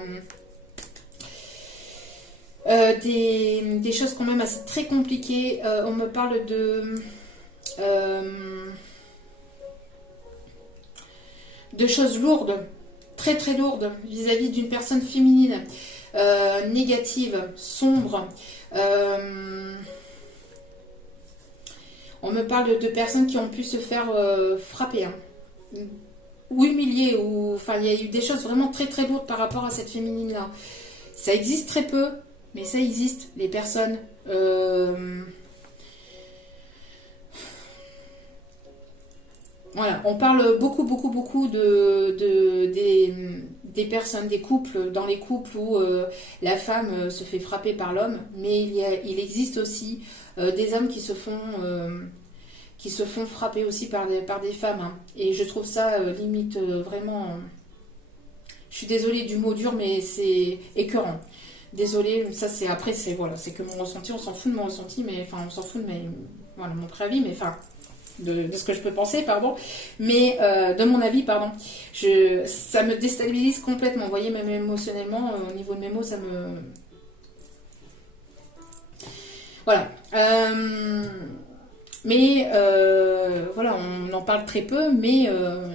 des choses quand même assez très compliquées. On me parle de choses lourdes, très très lourdes vis-à-vis d'une personne féminine, négative, sombre. On me parle de personnes qui ont pu se faire frapper, hein, ou humilier, ou enfin il y a eu des choses vraiment très très lourdes par rapport à cette féminine-là. Ça existe très peu, mais ça existe. Les personnes voilà, on parle beaucoup des personnes, des couples, dans les couples où la femme se fait frapper par l'homme, mais il existe aussi des hommes qui se font frapper aussi par des femmes, hein. Et je trouve ça limite vraiment... Je suis désolée du mot dur, mais c'est écœurant. Désolée, ça c'est après, c'est voilà, c'est que mon ressenti, on s'en fout de mon ressenti, mais enfin on s'en fout de voilà, mon préavis, mais enfin... De ce que je peux penser, pardon, mais de mon avis, pardon, ça me déstabilise complètement, vous voyez, même émotionnellement, au niveau de mes mots, ça me... Voilà. Mais voilà, on en parle très peu, mais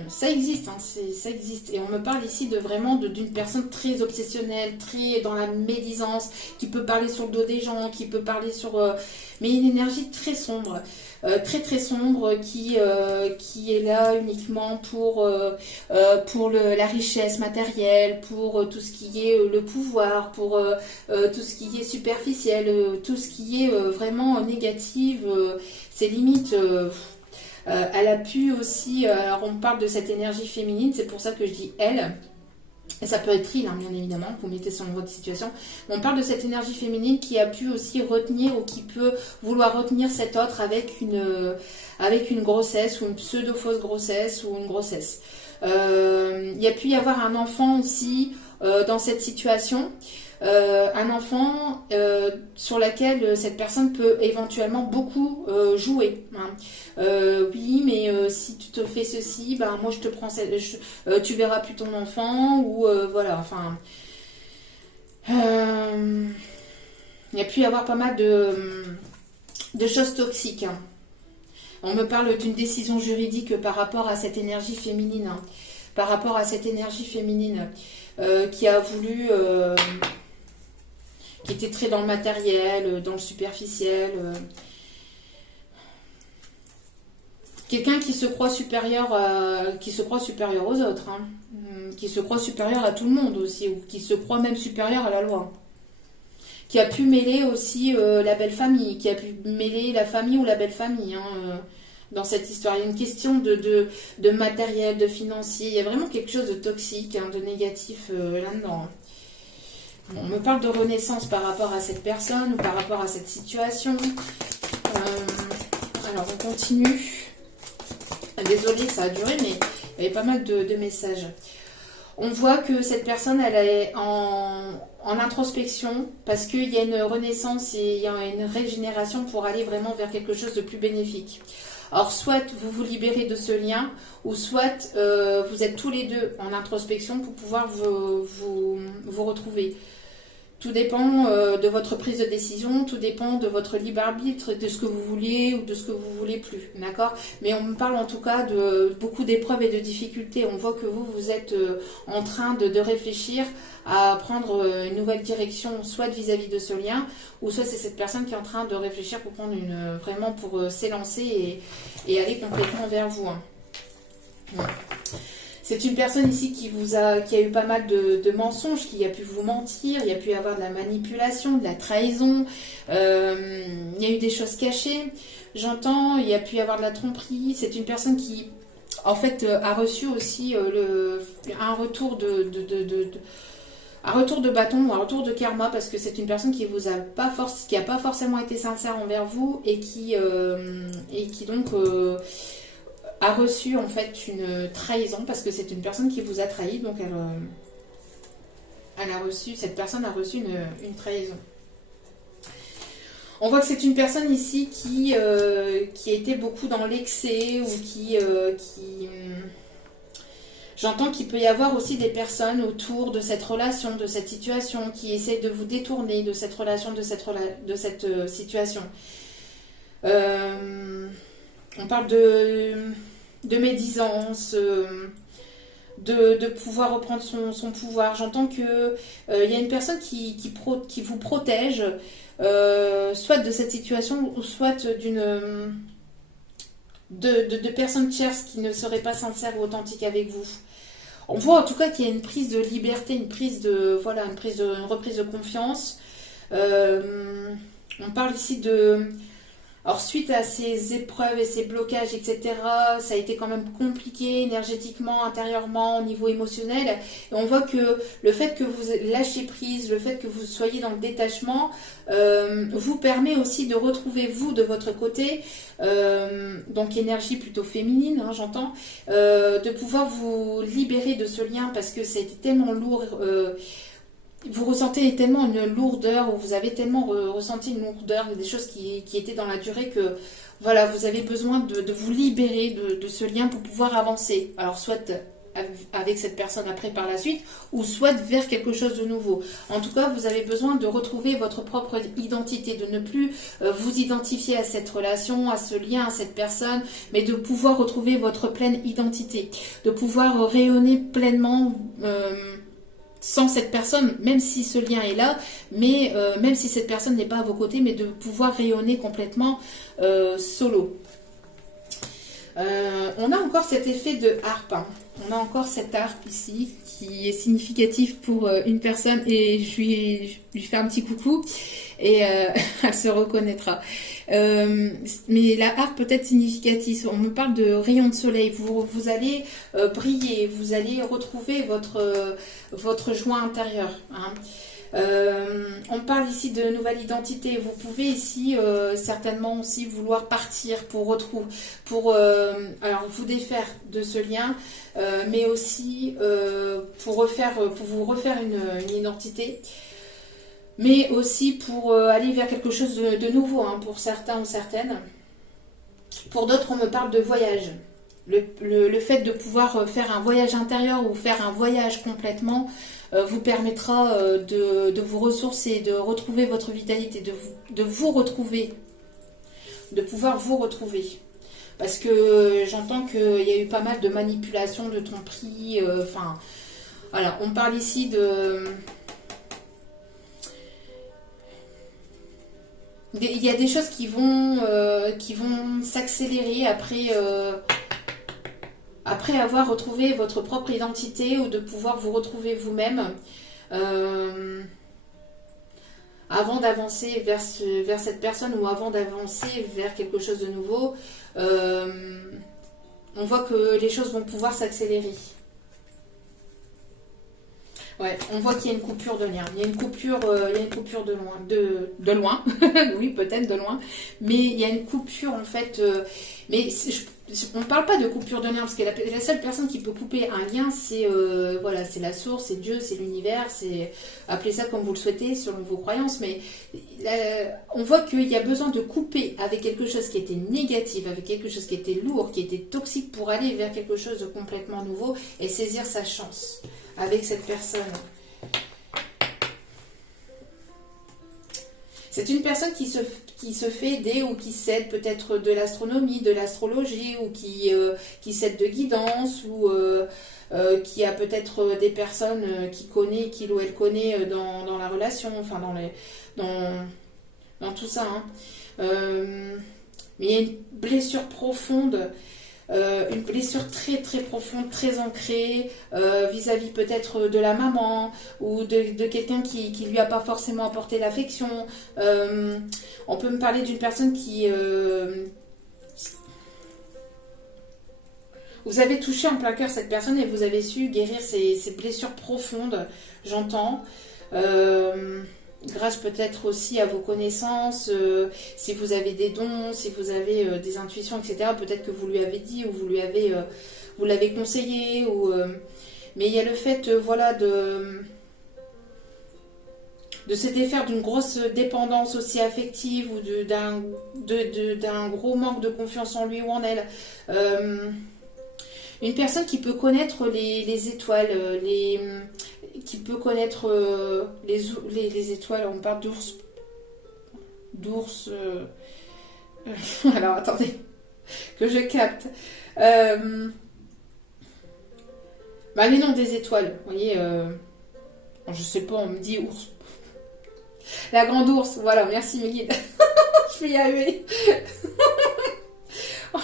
ça existe, hein, ça existe. Et on me parle ici de vraiment d'une personne très obsessionnelle, très dans la médisance, qui peut parler sur le dos des gens, qui peut parler sur... mais une énergie très sombre. Très très sombre qui est là uniquement pour la richesse matérielle, pour tout ce qui est le pouvoir, pour tout ce qui est superficiel, tout ce qui est vraiment négatif, c'est limite... elle a pu aussi... alors on parle de cette énergie féminine, c'est pour ça que je dis elle. Et ça peut être il, hein, bien évidemment, vous mettez sur votre situation. On parle de cette énergie féminine qui a pu aussi retenir ou qui peut vouloir retenir cet autre avec une grossesse ou une pseudo-fausse grossesse ou une grossesse. Il y a pu y avoir un enfant aussi dans cette situation. Un enfant sur lequel cette personne peut éventuellement beaucoup jouer, hein. Oui, mais si tu te fais ceci, ben moi je te prends tu verras plus ton enfant, ou voilà, enfin il y a pu y avoir pas mal de choses toxiques, hein. On me parle d'une décision juridique par rapport à cette énergie féminine, hein. Par rapport à cette énergie féminine qui a voulu qui était très dans le matériel, dans le superficiel. Quelqu'un qui se croit supérieur, aux autres, hein. Qui se croit supérieur à tout le monde aussi, ou qui se croit même supérieur à la loi. Qui a pu mêler aussi la belle famille, qui a pu mêler la famille ou la belle famille, hein, dans cette histoire. Il y a une question de matériel, de financier, il y a vraiment quelque chose de toxique, hein, de négatif là-dedans. Bon, on me parle de renaissance par rapport à cette personne ou par rapport à cette situation. Alors on continue. Désolée, ça a duré, mais il y avait pas mal de messages. On voit que cette personne, elle est en introspection parce qu'il y a une renaissance et il y a une régénération pour aller vraiment vers quelque chose de plus bénéfique. Alors, soit vous vous libérez de ce lien, ou soit vous êtes tous les deux en introspection pour pouvoir vous retrouver. Tout dépend de votre prise de décision, tout dépend de votre libre arbitre, de ce que vous vouliez ou de ce que vous voulez plus, d'accord? Mais on me parle en tout cas de beaucoup d'épreuves et de difficultés. On voit que vous êtes en train de réfléchir à prendre une nouvelle direction, soit vis-à-vis de ce lien, ou soit c'est cette personne qui est en train de réfléchir pour prendre vraiment pour s'élancer et aller complètement vers vous, hein. Ouais. C'est une personne ici qui a eu pas mal de mensonges, qui a pu vous mentir, il y a pu y avoir de la manipulation, de la trahison, il y a eu des choses cachées, j'entends, il y a pu y avoir de la tromperie. C'est une personne qui, en fait, a reçu aussi un retour un retour de bâton, un retour de karma, parce que c'est une personne qui a pas forcément été sincère envers vous et qui donc a reçu en fait une trahison, parce que c'est une personne qui vous a trahi, donc cette personne a reçu une trahison. On voit que c'est une personne ici qui a été beaucoup dans l'excès, ou j'entends qu'il peut y avoir aussi des personnes autour de cette relation, de cette situation, qui essaient de vous détourner de cette relation, de cette situation. On parle de médisance, de pouvoir reprendre son pouvoir. J'entends que y a une personne qui vous protège, soit de cette situation, ou soit de personnes tierces qui ne seraient pas sincères ou authentiques avec vous. On voit en tout cas qu'il y a une prise de liberté, une reprise de confiance. On parle ici alors, suite à ces épreuves et ces blocages, etc., ça a été quand même compliqué énergétiquement, intérieurement, au niveau émotionnel. Et on voit que le fait que vous lâchez prise, le fait que vous soyez dans le détachement, vous permet aussi de retrouver vous de votre côté, donc énergie plutôt féminine, hein, j'entends, de pouvoir vous libérer de ce lien, parce que c'était tellement lourd. Vous ressentez tellement une lourdeur, ou vous avez tellement ressenti une lourdeur, des choses qui étaient dans la durée, que voilà, vous avez besoin de vous libérer de ce lien pour pouvoir avancer. Alors soit avec cette personne après par la suite, ou soit vers quelque chose de nouveau. En tout cas, vous avez besoin de retrouver votre propre identité, de ne plus vous identifier à cette relation, à ce lien, à cette personne, mais de pouvoir retrouver votre pleine identité, de pouvoir rayonner pleinement sans cette personne, même si ce lien est là, mais même si cette personne n'est pas à vos côtés, mais de pouvoir rayonner complètement solo. On a encore cet effet de harpe, hein. On a encore cette harpe ici qui est significative pour une personne, et je lui fais un petit coucou et elle se reconnaîtra. Mais la harpe peut être significative. On me parle de rayons de soleil. Vous allez briller, vous allez retrouver votre joie intérieure, hein. On parle ici de nouvelle identité. Vous pouvez ici certainement aussi vouloir partir pour alors vous défaire de ce lien, mais aussi pour vous refaire une identité, mais aussi pour aller vers quelque chose de nouveau, hein, pour certains ou certaines. Pour d'autres, on me parle de voyage. Le fait de pouvoir faire un voyage intérieur ou faire un voyage complètement vous permettra de vous ressourcer, de retrouver votre vitalité, de vous retrouver, de pouvoir vous retrouver. Parce que j'entends qu'il y a eu pas mal de manipulations, de tromperies, voilà, on parle ici Il y a des choses qui vont s'accélérer après avoir retrouvé votre propre identité ou de pouvoir vous retrouver vous-même. Euh, Avant d'avancer vers cette personne ou avant d'avancer vers quelque chose de nouveau, on voit que les choses vont pouvoir s'accélérer. Ouais, on voit qu'il y a une coupure de lien. Il y a une coupure de loin, de loin. Oui, peut-être de loin, mais il y a une coupure en fait. Mais on ne parle pas de coupure de lien parce que la seule personne qui peut couper un lien, c'est voilà, c'est la source, c'est Dieu, c'est l'univers, c'est appelez ça comme vous le souhaitez selon vos croyances. Mais on voit qu'il y a besoin de couper avec quelque chose qui était négatif, avec quelque chose qui était lourd, qui était toxique pour aller vers quelque chose de complètement nouveau et saisir sa chance avec cette personne. C'est une personne qui se fait aider ou qui s'aide peut-être de l'astronomie, de l'astrologie ou qui s'aide de guidance ou qui a peut-être des personnes qu'il ou elle connaît dans la relation, enfin dans tout ça. Hein. Mais il y a une blessure profonde. Une blessure très très profonde, très ancrée vis-à-vis peut-être de la maman ou de quelqu'un qui lui a pas forcément apporté l'affection. On peut me parler d'une personne qui... vous avez touché en plein cœur cette personne et vous avez su guérir ces blessures profondes, j'entends. Grâce peut-être aussi à vos connaissances, si vous avez des dons, si vous avez des intuitions, etc. Peut-être que vous lui avez dit ou vous l'avez conseillé. Mais il y a le fait voilà, de se défaire d'une grosse dépendance aussi affective ou d'un gros manque de confiance en lui ou en elle. Une personne qui peut connaître les étoiles, qui peut connaître les étoiles, on parle d'ours, alors attendez, que je capte. Les noms des étoiles, vous voyez, je sais pas, on me dit ours. La grande ours, voilà, merci mes guides. Je vais y arriver.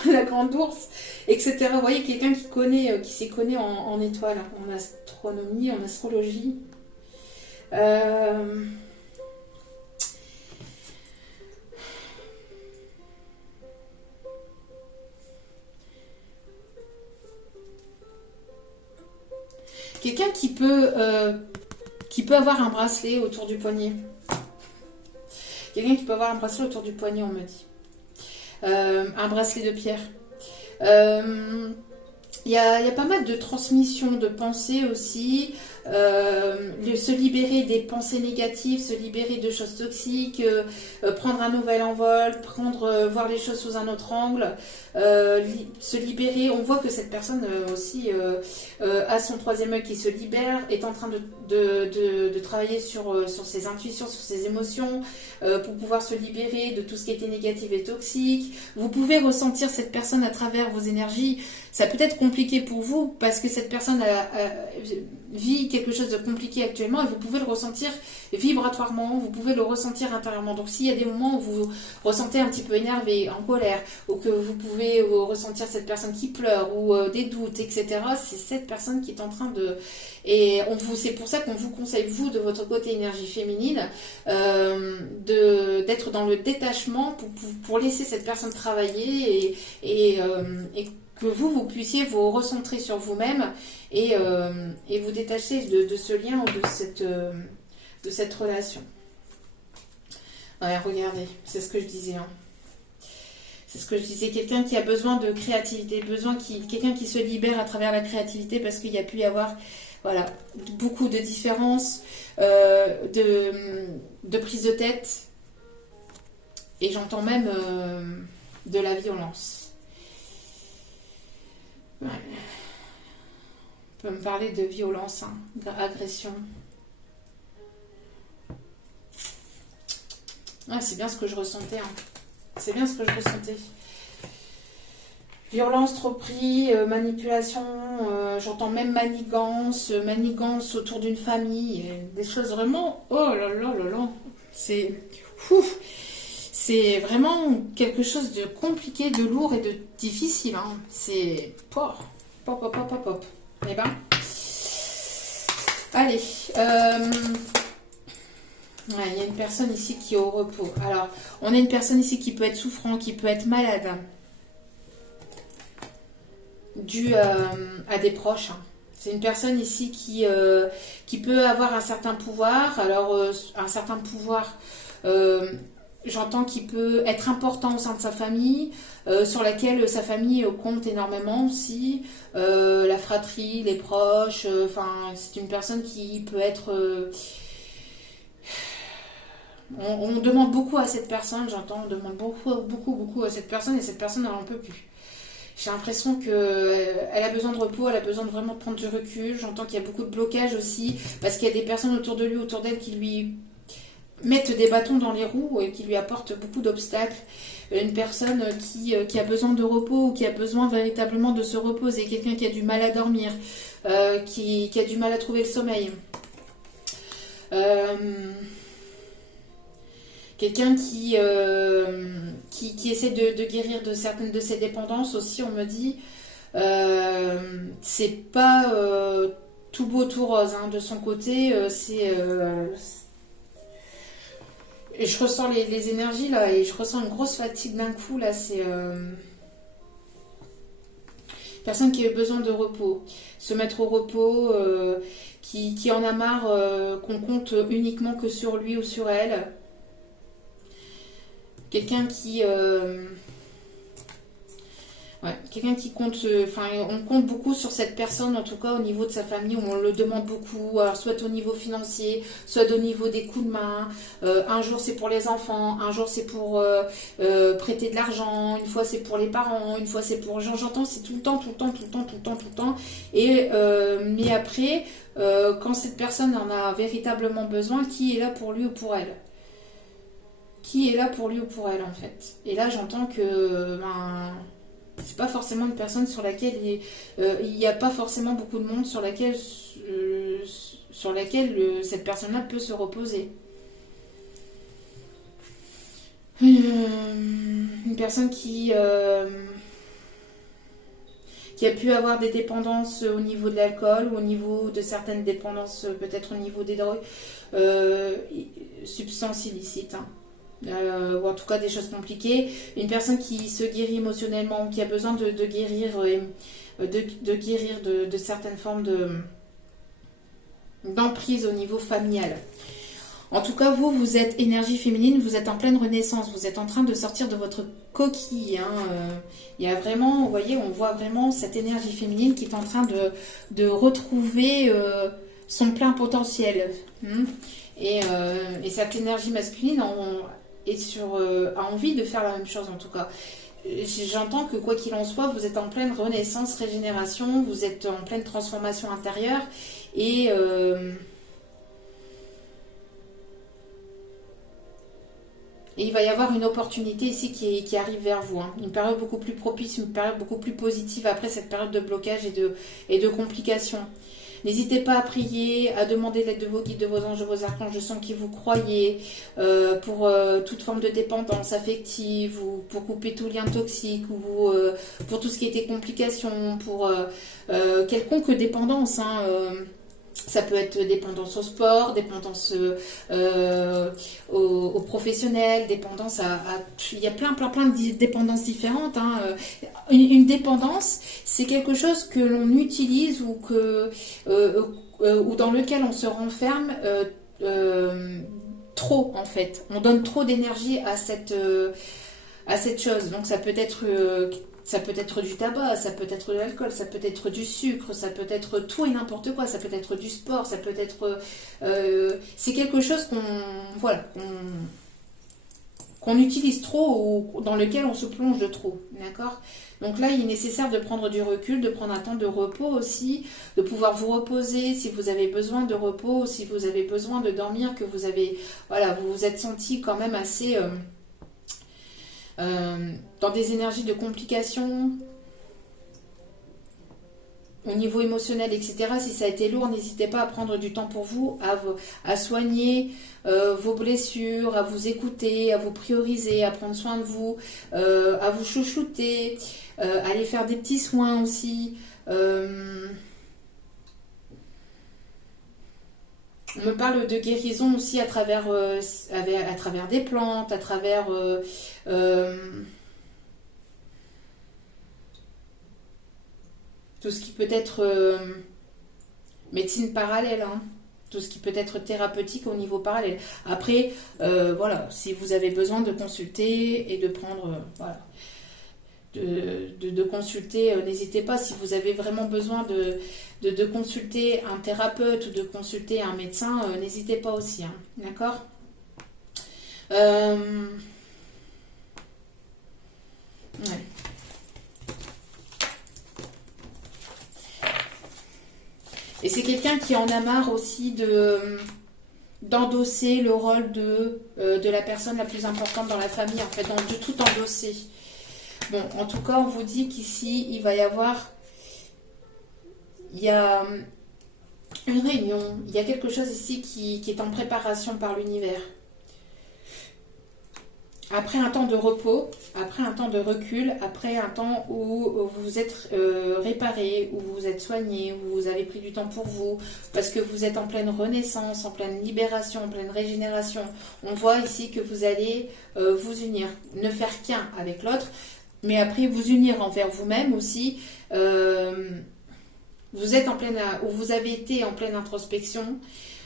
La grande ours, etc. Vous voyez, quelqu'un qui s'y connaît en étoiles, en astronomie, en astrologie. Quelqu'un qui peut avoir un bracelet autour du poignet. Quelqu'un qui peut avoir un bracelet autour du poignet, on me dit. Un bracelet de pierre. Il y a pas mal de transmission de pensées aussi, se libérer des pensées négatives, se libérer de choses toxiques, prendre un nouvel envol, voir les choses sous un autre angle, se libérer. On voit que cette personne aussi a son troisième œil qui se libère, est en train de travailler sur ses intuitions, sur ses émotions, pour pouvoir se libérer de tout ce qui était négatif et toxique. Vous pouvez ressentir cette personne à travers vos énergies. Ça peut être compliqué pour vous parce que cette personne vit quelque chose de compliqué actuellement et vous pouvez le ressentir vibratoirement, vous pouvez le ressentir intérieurement. Donc s'il y a des moments où vous ressentez un petit peu énervé, en colère, ou que vous pouvez ressentir cette personne qui pleure ou des doutes, etc., c'est cette personne qui est en train de... Et c'est pour ça qu'on vous conseille, vous, de votre côté énergie féminine, d'être dans le détachement pour laisser cette personne travailler et que vous puissiez vous recentrer sur vous-même et vous détacher de ce lien ou de cette relation. Ouais, regardez, c'est ce que je disais. Hein. C'est ce que je disais, quelqu'un qui a besoin de créativité, quelqu'un qui se libère à travers la créativité parce qu'il y a pu y avoir voilà, beaucoup de différences, de prise de tête et j'entends même de la violence. Ouais. On peut me parler de violence, hein, d'agression. Ouais, c'est bien ce que je ressentais. Hein. C'est bien ce que je ressentais. Violence, tromperie, manipulation, j'entends même manigance autour d'une famille, des choses vraiment... Oh là là là là. C'est vraiment quelque chose de compliqué, de lourd et de difficile. Hein. C'est... Pop, pop, pop, pop, pop, pop. Eh ben... Allez. Ouais, il y a une personne ici qui est au repos. Alors, on a une personne ici qui peut être souffrant, qui peut être malade. Dû à des proches. Hein. C'est une personne ici qui peut avoir un certain pouvoir. Alors, un certain pouvoir... j'entends qu'il peut être important au sein de sa famille, sur laquelle sa famille compte énormément aussi, la fratrie, les proches, enfin c'est une personne qui peut être... on demande beaucoup à cette personne, j'entends, on demande beaucoup à cette personne et cette personne n'en peut plus. J'ai l'impression qu'elle a besoin de repos, elle a besoin de vraiment prendre du recul, j'entends qu'il y a beaucoup de blocages aussi, parce qu'il y a des personnes autour de lui, autour d'elle qui lui... mettent des bâtons dans les roues et qui lui apportent beaucoup d'obstacles. Une personne qui a besoin de repos ou qui a besoin véritablement de se reposer. Quelqu'un qui a du mal à dormir, qui a du mal à trouver le sommeil. Quelqu'un qui essaie de guérir de certaines de ses dépendances aussi, on me dit. C'est pas tout beau, tout rose. Hein. De son côté, et je ressens les énergies là et je ressens une grosse fatigue d'un coup là. C'est personne qui a besoin de repos, se mettre au repos, qui en a marre qu'on compte uniquement que sur lui ou sur elle. Quelqu'un quelqu'un qui compte, enfin on compte beaucoup sur cette personne, en tout cas au niveau de sa famille, où on le demande beaucoup, alors soit au niveau financier, soit au niveau des coups de main. Un jour c'est pour les enfants, un jour c'est pour prêter de l'argent, une fois c'est pour les parents, une fois c'est pour... J'entends, c'est tout le temps. Et, mais après, quand cette personne en a véritablement besoin, qui est là pour lui ou pour elle ? Qui est là pour lui ou pour elle en fait ? Et là j'entends que... c'est pas forcément une personne sur laquelle il n'y a pas forcément beaucoup de monde sur laquelle cette personne-là peut se reposer. Une personne qui a pu avoir des dépendances au niveau de l'alcool ou au niveau de certaines dépendances, peut-être au niveau des drogues, substances illicites. Hein. Ou en tout cas des choses compliquées. Une personne qui se guérit émotionnellement, qui a besoin de guérir, de guérir de certaines formes d'emprise au niveau familial. En tout cas, vous êtes énergie féminine, vous êtes en pleine renaissance, vous êtes en train de sortir de votre coquille. Hein. Il y a vraiment, vous voyez, on voit vraiment cette énergie féminine qui est en train de retrouver son plein potentiel. Et cette énergie masculine a envie de faire la même chose en tout cas. J'entends que quoi qu'il en soit, vous êtes en pleine renaissance, régénération, vous êtes en pleine transformation intérieure et il va y avoir une opportunité ici qui arrive vers vous. Hein. Une période beaucoup plus propice, une période beaucoup plus positive après cette période de blocage et de complications. N'hésitez pas à prier, à demander l'aide de vos guides, de vos anges, de vos archanges, je sens qui vous croyez, pour toute forme de dépendance affective, ou pour couper tout lien toxique, ou pour tout ce qui était complications, pour quelconque dépendance. Hein, ça peut être dépendance au sport, dépendance au professionnel, dépendance il y a plein de dépendances différentes. Hein. Une dépendance, c'est quelque chose que l'on utilise ou dans lequel on se renferme trop en fait. On donne trop d'énergie à cette chose. Donc ça peut être du tabac, ça peut être de l'alcool, ça peut être du sucre, ça peut être tout et n'importe quoi, ça peut être du sport, ça peut être... c'est quelque chose qu'on utilise trop ou dans lequel on se plonge de trop, d'accord ? Donc là, il est nécessaire de prendre du recul, de prendre un temps de repos aussi, de pouvoir vous reposer si vous avez besoin de repos, si vous avez besoin de dormir, que vous vous êtes senti quand même assez... dans des énergies de complications. au niveau émotionnel, etc., si ça a été lourd, n'hésitez pas à prendre du temps pour vous, à soigner vos blessures, à vous écouter, à vous prioriser, à prendre soin de vous, à vous chouchouter, à aller faire des petits soins aussi. On me parle de guérison aussi à travers des plantes, à travers tout ce qui peut être médecine parallèle, hein. Tout ce qui peut être thérapeutique au niveau parallèle. Après, voilà, si vous avez besoin de consulter et de prendre, voilà, de consulter, n'hésitez pas. Si vous avez vraiment besoin de consulter un thérapeute ou de consulter un médecin, n'hésitez pas aussi, hein. D'accord. Ouais. Et c'est quelqu'un qui en a marre aussi d'endosser le rôle de la personne la plus importante dans la famille, en fait, de tout endosser. Bon, en tout cas, on vous dit qu'ici, il va y avoir... Il y a une réunion, il y a quelque chose ici qui est en préparation par l'univers. Après un temps de repos, après un temps de recul, après un temps où vous vous êtes réparé, où vous vous êtes soigné, où vous avez pris du temps pour vous, parce que vous êtes en pleine renaissance, en pleine libération, en pleine régénération. On voit ici que vous allez vous unir, ne faire qu'un avec l'autre, mais après vous unir envers vous-même aussi. Vous êtes en pleine, ou vous avez été en pleine introspection,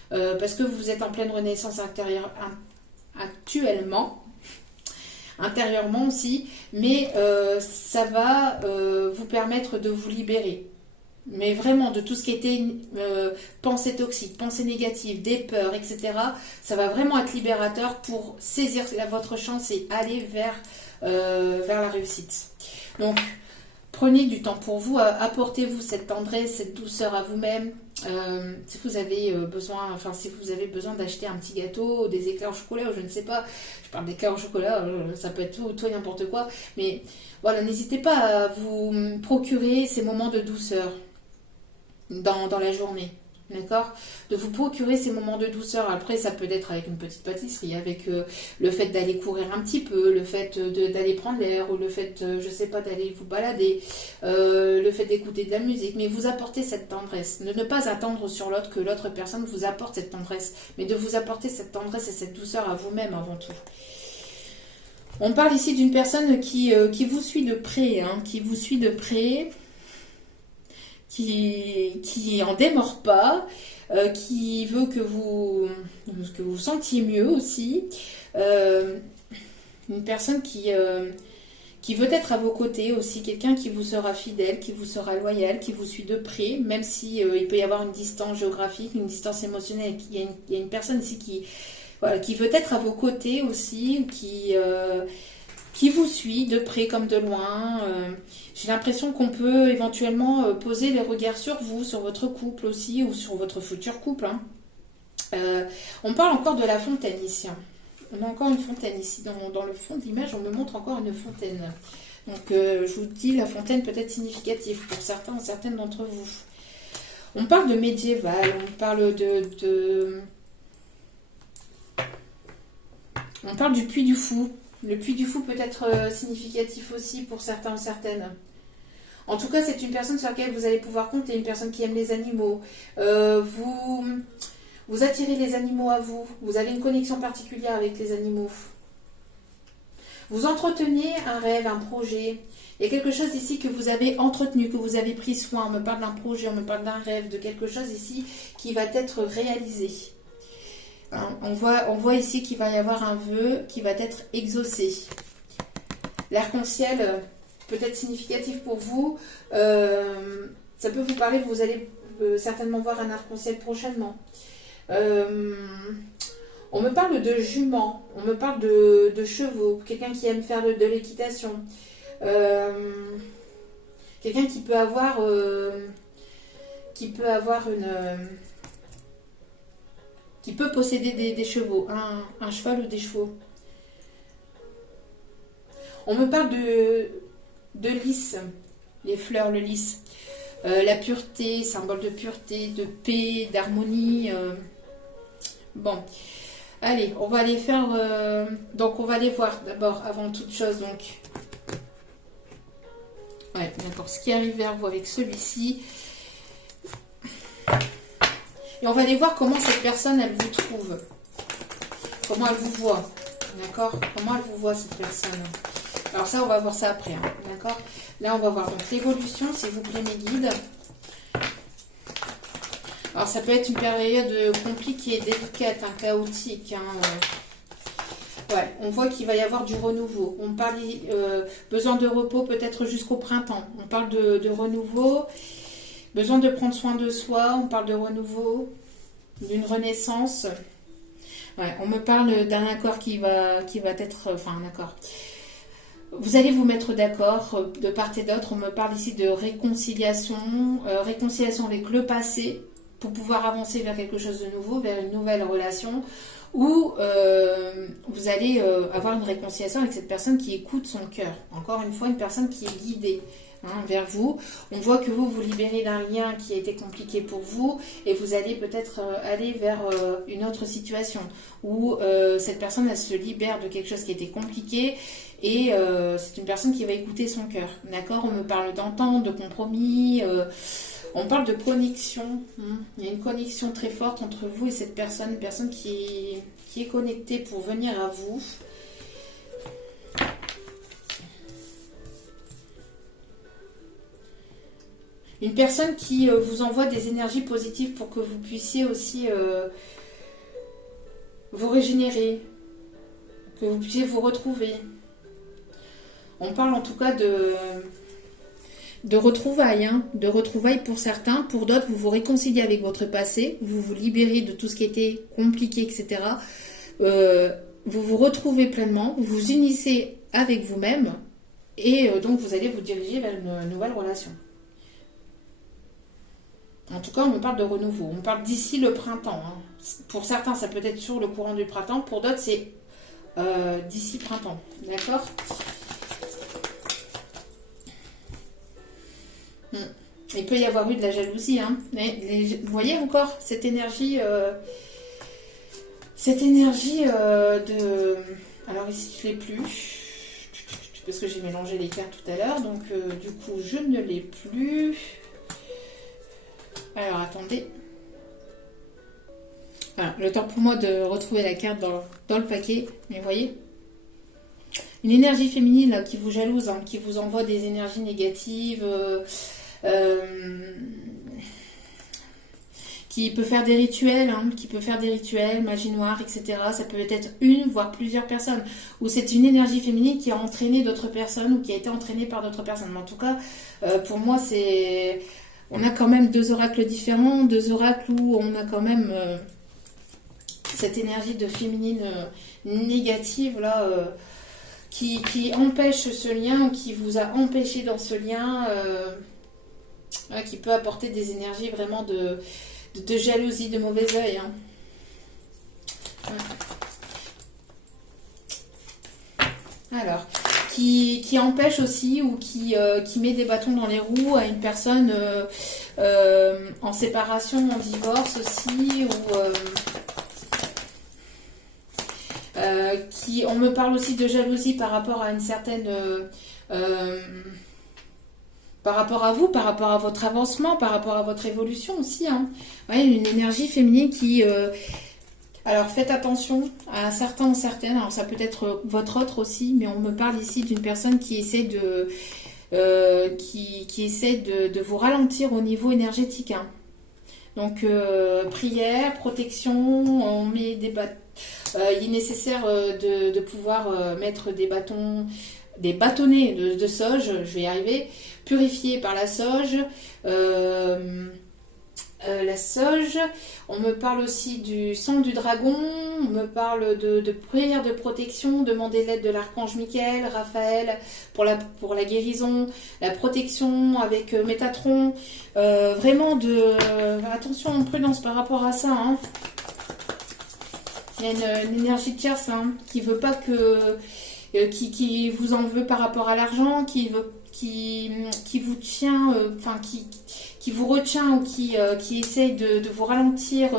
parce que vous êtes en pleine renaissance intérieure actuellement. Intérieurement aussi, mais ça va vous permettre de vous libérer. Mais vraiment, de tout ce qui était pensée toxique, pensée négative, des peurs, etc., ça va vraiment être libérateur pour saisir votre chance et aller vers la réussite. Donc, prenez du temps pour vous, apportez-vous cette tendresse, cette douceur à vous-même. Si vous avez besoin d'acheter un petit gâteau, des éclairs au chocolat, ou je ne sais pas, je parle d'éclairs au chocolat, ça peut être tout et n'importe quoi, mais voilà, n'hésitez pas à vous procurer ces moments de douceur dans la journée. D'accord. De vous procurer ces moments de douceur. Après, ça peut être avec une petite pâtisserie, avec le fait d'aller courir un petit peu, le fait d'aller prendre l'air, ou le fait, je sais pas, d'aller vous balader, le fait d'écouter de la musique. Mais vous apportez cette tendresse. Ne pas attendre sur l'autre que l'autre personne vous apporte cette tendresse, mais de vous apporter cette tendresse et cette douceur à vous-même avant tout. On parle ici d'une personne qui vous suit de près, hein, qui vous suit de près, qui en démord pas, qui veut que vous sentiez mieux aussi. Une personne qui veut être à vos côtés aussi, quelqu'un qui vous sera fidèle, qui vous sera loyal, qui vous suit de près, même si il peut y avoir une distance géographique, une distance émotionnelle. Il y a une personne ici qui veut être à vos côtés aussi, qui vous suit de près comme de loin. J'ai l'impression qu'on peut éventuellement poser les regards sur vous, sur votre couple aussi, ou sur votre futur couple, hein. On parle encore de la fontaine ici, hein. On a encore une fontaine ici. Dans le fond de l'image, on me montre encore une fontaine. Donc, je vous dis, la fontaine peut être significative pour certains ou certaines d'entre vous. On parle de médiéval, on parle on parle du Puy du Fou. Le Puy du Fou peut être significatif aussi pour certains ou certaines. En tout cas, c'est une personne sur laquelle vous allez pouvoir compter, une personne qui aime les animaux. Vous attirez les animaux à vous. Vous avez une connexion particulière avec les animaux. Vous entretenez un rêve, un projet. Il y a quelque chose ici que vous avez entretenu, que vous avez pris soin. On me parle d'un projet, on me parle d'un rêve, de quelque chose ici qui va être réalisé. On voit ici qu'il va y avoir un vœu qui va être exaucé. L'arc-en-ciel peut être significatif pour vous. Ça peut vous parler, vous allez certainement voir un arc-en-ciel prochainement. On me parle de juments, on me parle de chevaux, quelqu'un qui aime faire de l'équitation. Quelqu'un qui peut avoir qui peut posséder des chevaux, un cheval ou des chevaux. On me parle de lys, les fleurs, le lys. La pureté, symbole de pureté, de paix, d'harmonie. Bon, allez, on va aller faire... donc, on va aller voir d'abord, avant toute chose, donc... Ouais, d'accord, ce qui arrive vers vous avec celui-ci. Et on va aller voir comment cette personne, elle vous trouve. Comment elle vous voit. D'accord? Comment elle vous voit, cette personne. Alors ça, on va voir ça après. Hein, d'accord? Là, on va voir donc l'évolution, s'il vous plaît, mes guides. Alors, ça peut être une période compliquée, délicate, hein, chaotique. Hein, ouais, on voit qu'il va y avoir du renouveau. On parle besoin de repos peut-être jusqu'au printemps. On parle de renouveau. Besoin de prendre soin de soi. On parle de renouveau, d'une renaissance. Ouais, on me parle d'un accord qui va être... Enfin, un accord. Vous allez vous mettre d'accord de part et d'autre. On me parle ici de réconciliation. Réconciliation avec le passé pour pouvoir avancer vers quelque chose de nouveau, vers une nouvelle relation. Ou vous allez avoir une réconciliation avec cette personne qui écoute son cœur. Encore une fois, une personne qui est guidée. Hein, vers vous. On voit que vous libérez d'un lien qui a été compliqué pour vous et vous allez peut-être aller vers une autre situation où cette personne elle se libère de quelque chose qui a été compliqué et c'est une personne qui va écouter son cœur. D'accord? On me parle d'entente, de compromis, on parle de connexion. Hein. Il y a une connexion très forte entre vous et cette personne, une personne qui est connectée pour venir à vous. Une personne qui vous envoie des énergies positives pour que vous puissiez aussi vous régénérer, que vous puissiez vous retrouver. On parle en tout cas de retrouvailles, hein, de retrouvailles pour certains. Pour d'autres, vous vous réconciliez avec votre passé, vous vous libérez de tout ce qui était compliqué, etc. Vous vous retrouvez pleinement, vous vous unissez avec vous-même et donc vous allez vous diriger vers une nouvelle relation. En tout cas, on parle de renouveau. On parle d'ici le printemps. Hein. Pour certains, ça peut être sur le courant du printemps. Pour d'autres, c'est d'ici printemps. D'accord? Il peut y avoir eu de la jalousie. Hein. Mais vous voyez encore cette énergie de... Alors ici, je ne l'ai plus. Parce que j'ai mélangé les cartes tout à l'heure. Donc, du coup, je ne l'ai plus. Alors, attendez. Voilà, le temps pour moi de retrouver la carte dans le paquet. Mais vous voyez, une énergie féminine là, qui vous jalouse, hein, qui vous envoie des énergies négatives, qui peut faire des rituels, hein, magie noire, etc. Ça peut être une, voire plusieurs personnes. Ou c'est une énergie féminine qui a entraîné d'autres personnes ou qui a été entraînée par d'autres personnes. Mais en tout cas, pour moi, c'est... On a quand même deux oracles différents, deux oracles où on a quand même cette énergie de féminine négative là, qui empêche ce lien, qui vous a empêché dans ce lien, qui peut apporter des énergies vraiment de jalousie, de mauvais œil. Hein. Ouais. Alors... Qui empêche aussi ou qui met des bâtons dans les roues à une personne en séparation, en divorce aussi, ou on me parle aussi de jalousie par rapport à une certaine... par rapport à vous, par rapport à votre avancement, par rapport à votre évolution aussi. Hein. Ouais, une énergie féminine qui... Alors faites attention à certains, certaines, alors ça peut être votre autre aussi, mais on me parle ici d'une personne qui essaie qui essaie de vous ralentir au niveau énergétique. Hein. Donc prière, protection, on met des il est nécessaire de pouvoir mettre des bâtonnets de sauge, je vais y arriver, purifiés par la sauge. La sauge, on me parle aussi du sang du dragon, on me parle de prière de protection, demander l'aide de l'archange Michael, Raphaël pour la guérison, la protection avec Métatron, vraiment attention, prudence par rapport à ça. Hein. Il y a une énergie de tierce qui veut pas qui vous en veut par rapport à l'argent, qui vous tient, qui vous retient ou qui essaye de vous ralentir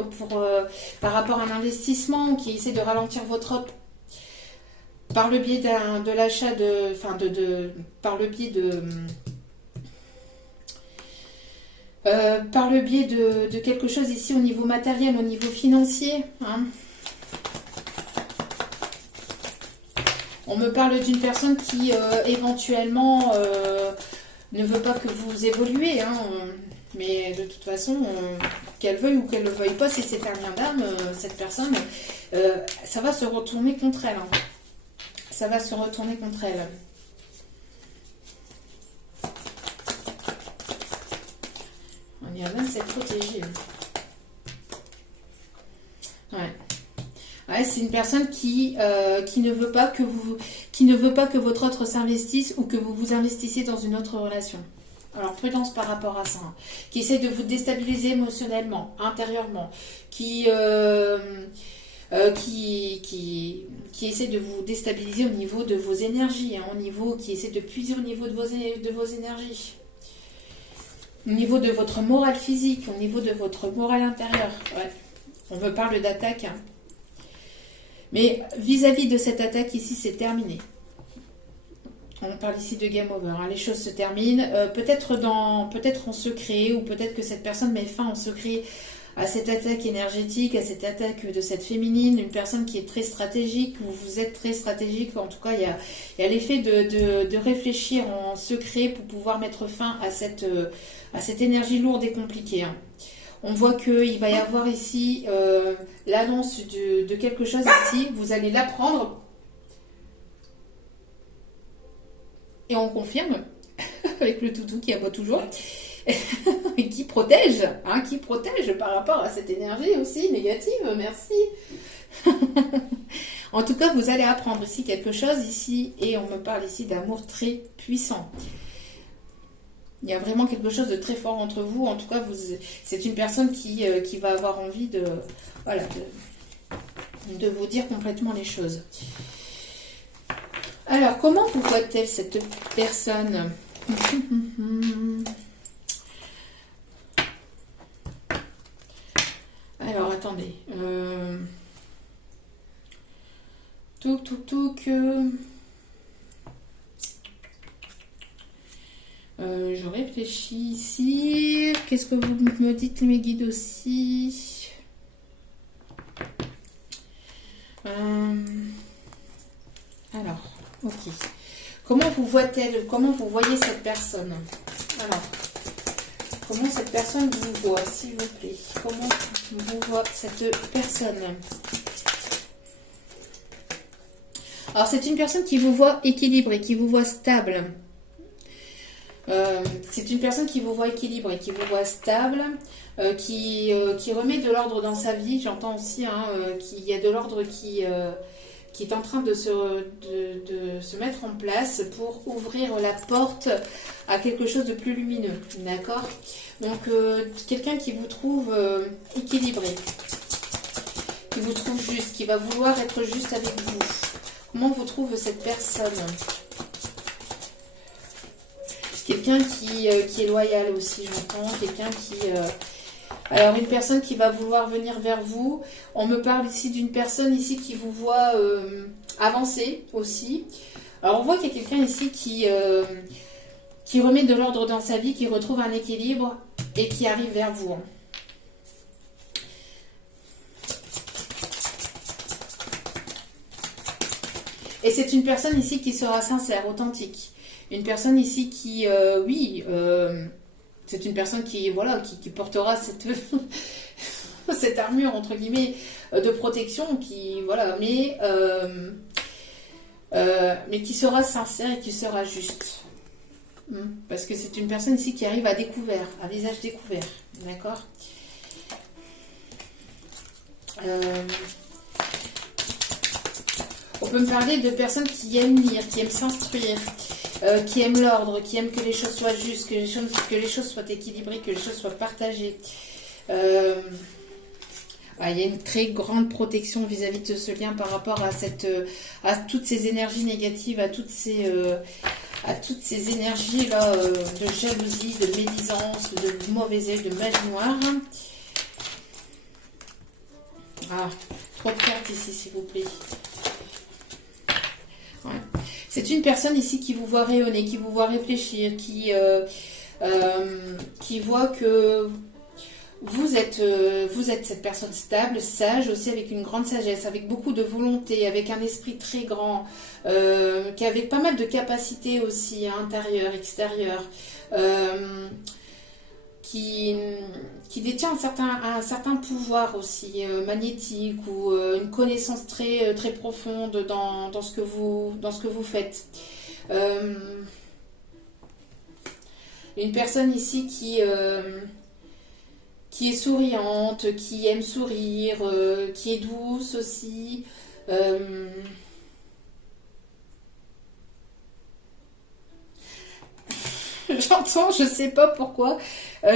par rapport à un investissement, ou qui essaie de ralentir votre offre par le biais de l'achat par le biais de quelque chose ici au niveau matériel, au niveau financier. Hein. On me parle d'une personne qui éventuellement ne veut pas que vous évoluez. Hein. Mais de toute façon, qu'elle veuille ou qu'elle ne le veuille pas, si c'est un lien d'âme, cette personne, ça va se retourner contre elle. Hein. Ça va se retourner contre elle. On y a 27 protégés. Ouais. Ouais, c'est une personne qui ne veut pas que votre autre s'investisse ou que vous vous investissiez dans une autre relation. Alors prudence par rapport à ça. Hein. Qui essaie de vous déstabiliser émotionnellement, intérieurement, qui essaie de vous déstabiliser au niveau de vos énergies, hein, qui essaie de puiser au niveau de vos énergies, au niveau de votre morale physique, au niveau de votre morale intérieure. Ouais. On me parle d'attaque. Hein. Mais vis-à-vis de cette attaque ici, c'est terminé. On parle ici de game over. Hein. Les choses se terminent. Peut-être en secret, ou peut-être que cette personne met fin en secret à cette attaque énergétique, à cette attaque de cette féminine, une personne qui est très stratégique, vous êtes très stratégique. En tout cas, il y a l'effet de réfléchir en secret pour pouvoir mettre fin à cette énergie lourde et compliquée. Hein. On voit qu'il va y avoir ici l'annonce de quelque chose ici. Vous allez l'apprendre. Et on confirme, avec le toutou qui aboie toujours, et qui protège par rapport à cette énergie aussi négative. Merci. En tout cas, vous allez apprendre ici quelque chose ici. Et on me parle ici d'amour très puissant. Il y a vraiment quelque chose de très fort entre vous. En tout cas, c'est une personne qui va avoir envie de vous dire complètement les choses. Alors, comment vous voit-elle cette personne? Alors, attendez. Je réfléchis ici. Qu'est-ce que vous me dites, mes guides aussi? Alors, ok. Comment vous voit-elle? Comment vous voyez cette personne? Alors, comment cette personne vous voit, s'il vous plaît? Comment vous voit cette personne? Alors, c'est une personne qui vous voit équilibrée, qui vous voit stable. C'est une personne qui vous voit équilibrée, qui vous voit stable, qui remet de l'ordre dans sa vie. J'entends aussi qu'il y a de l'ordre qui est en train de se mettre en place pour ouvrir la porte à quelque chose de plus lumineux. D'accord? Donc, quelqu'un qui vous trouve équilibré, qui vous trouve juste, qui va vouloir être juste avec vous. Comment vous trouve cette personne? Quelqu'un qui est loyal aussi, j'entends. Quelqu'un qui... Alors, une personne qui va vouloir venir vers vous. On me parle ici d'une personne ici qui vous voit avancer aussi. Alors, on voit qu'il y a quelqu'un ici qui remet de l'ordre dans sa vie, qui retrouve un équilibre et qui arrive vers vous. Et c'est une personne ici qui sera sincère, authentique. Une personne ici qui, c'est une personne qui portera cette armure, entre guillemets, de protection, mais qui sera sincère et qui sera juste. Parce que c'est une personne ici qui arrive à découvert, à visage découvert. D'accord? On peut me parler de personnes qui aiment lire, qui aiment s'instruire, qui aiment l'ordre, qui aiment que les choses soient justes, que les choses soient équilibrées, que les choses soient partagées. Il y a une très grande protection vis-à-vis de ce lien par rapport à toutes ces énergies négatives, à toutes ces à toutes ces énergies-là de jalousie, de médisance, de mauvais œil, de magie noire. Ah, 3 cartes ici, s'il vous plaît. Ouais. C'est une personne ici qui vous voit rayonner, qui vous voit réfléchir, qui voit que vous êtes cette personne stable, sage, aussi avec une grande sagesse, avec beaucoup de volonté, avec un esprit très grand, qui avait pas mal de capacités aussi, intérieures, extérieures, qui détient un certain pouvoir aussi magnétique ou une connaissance très profonde dans ce que vous faites. Une personne ici qui est souriante, qui aime sourire, qui est douce aussi. J'entends, je sais pas pourquoi,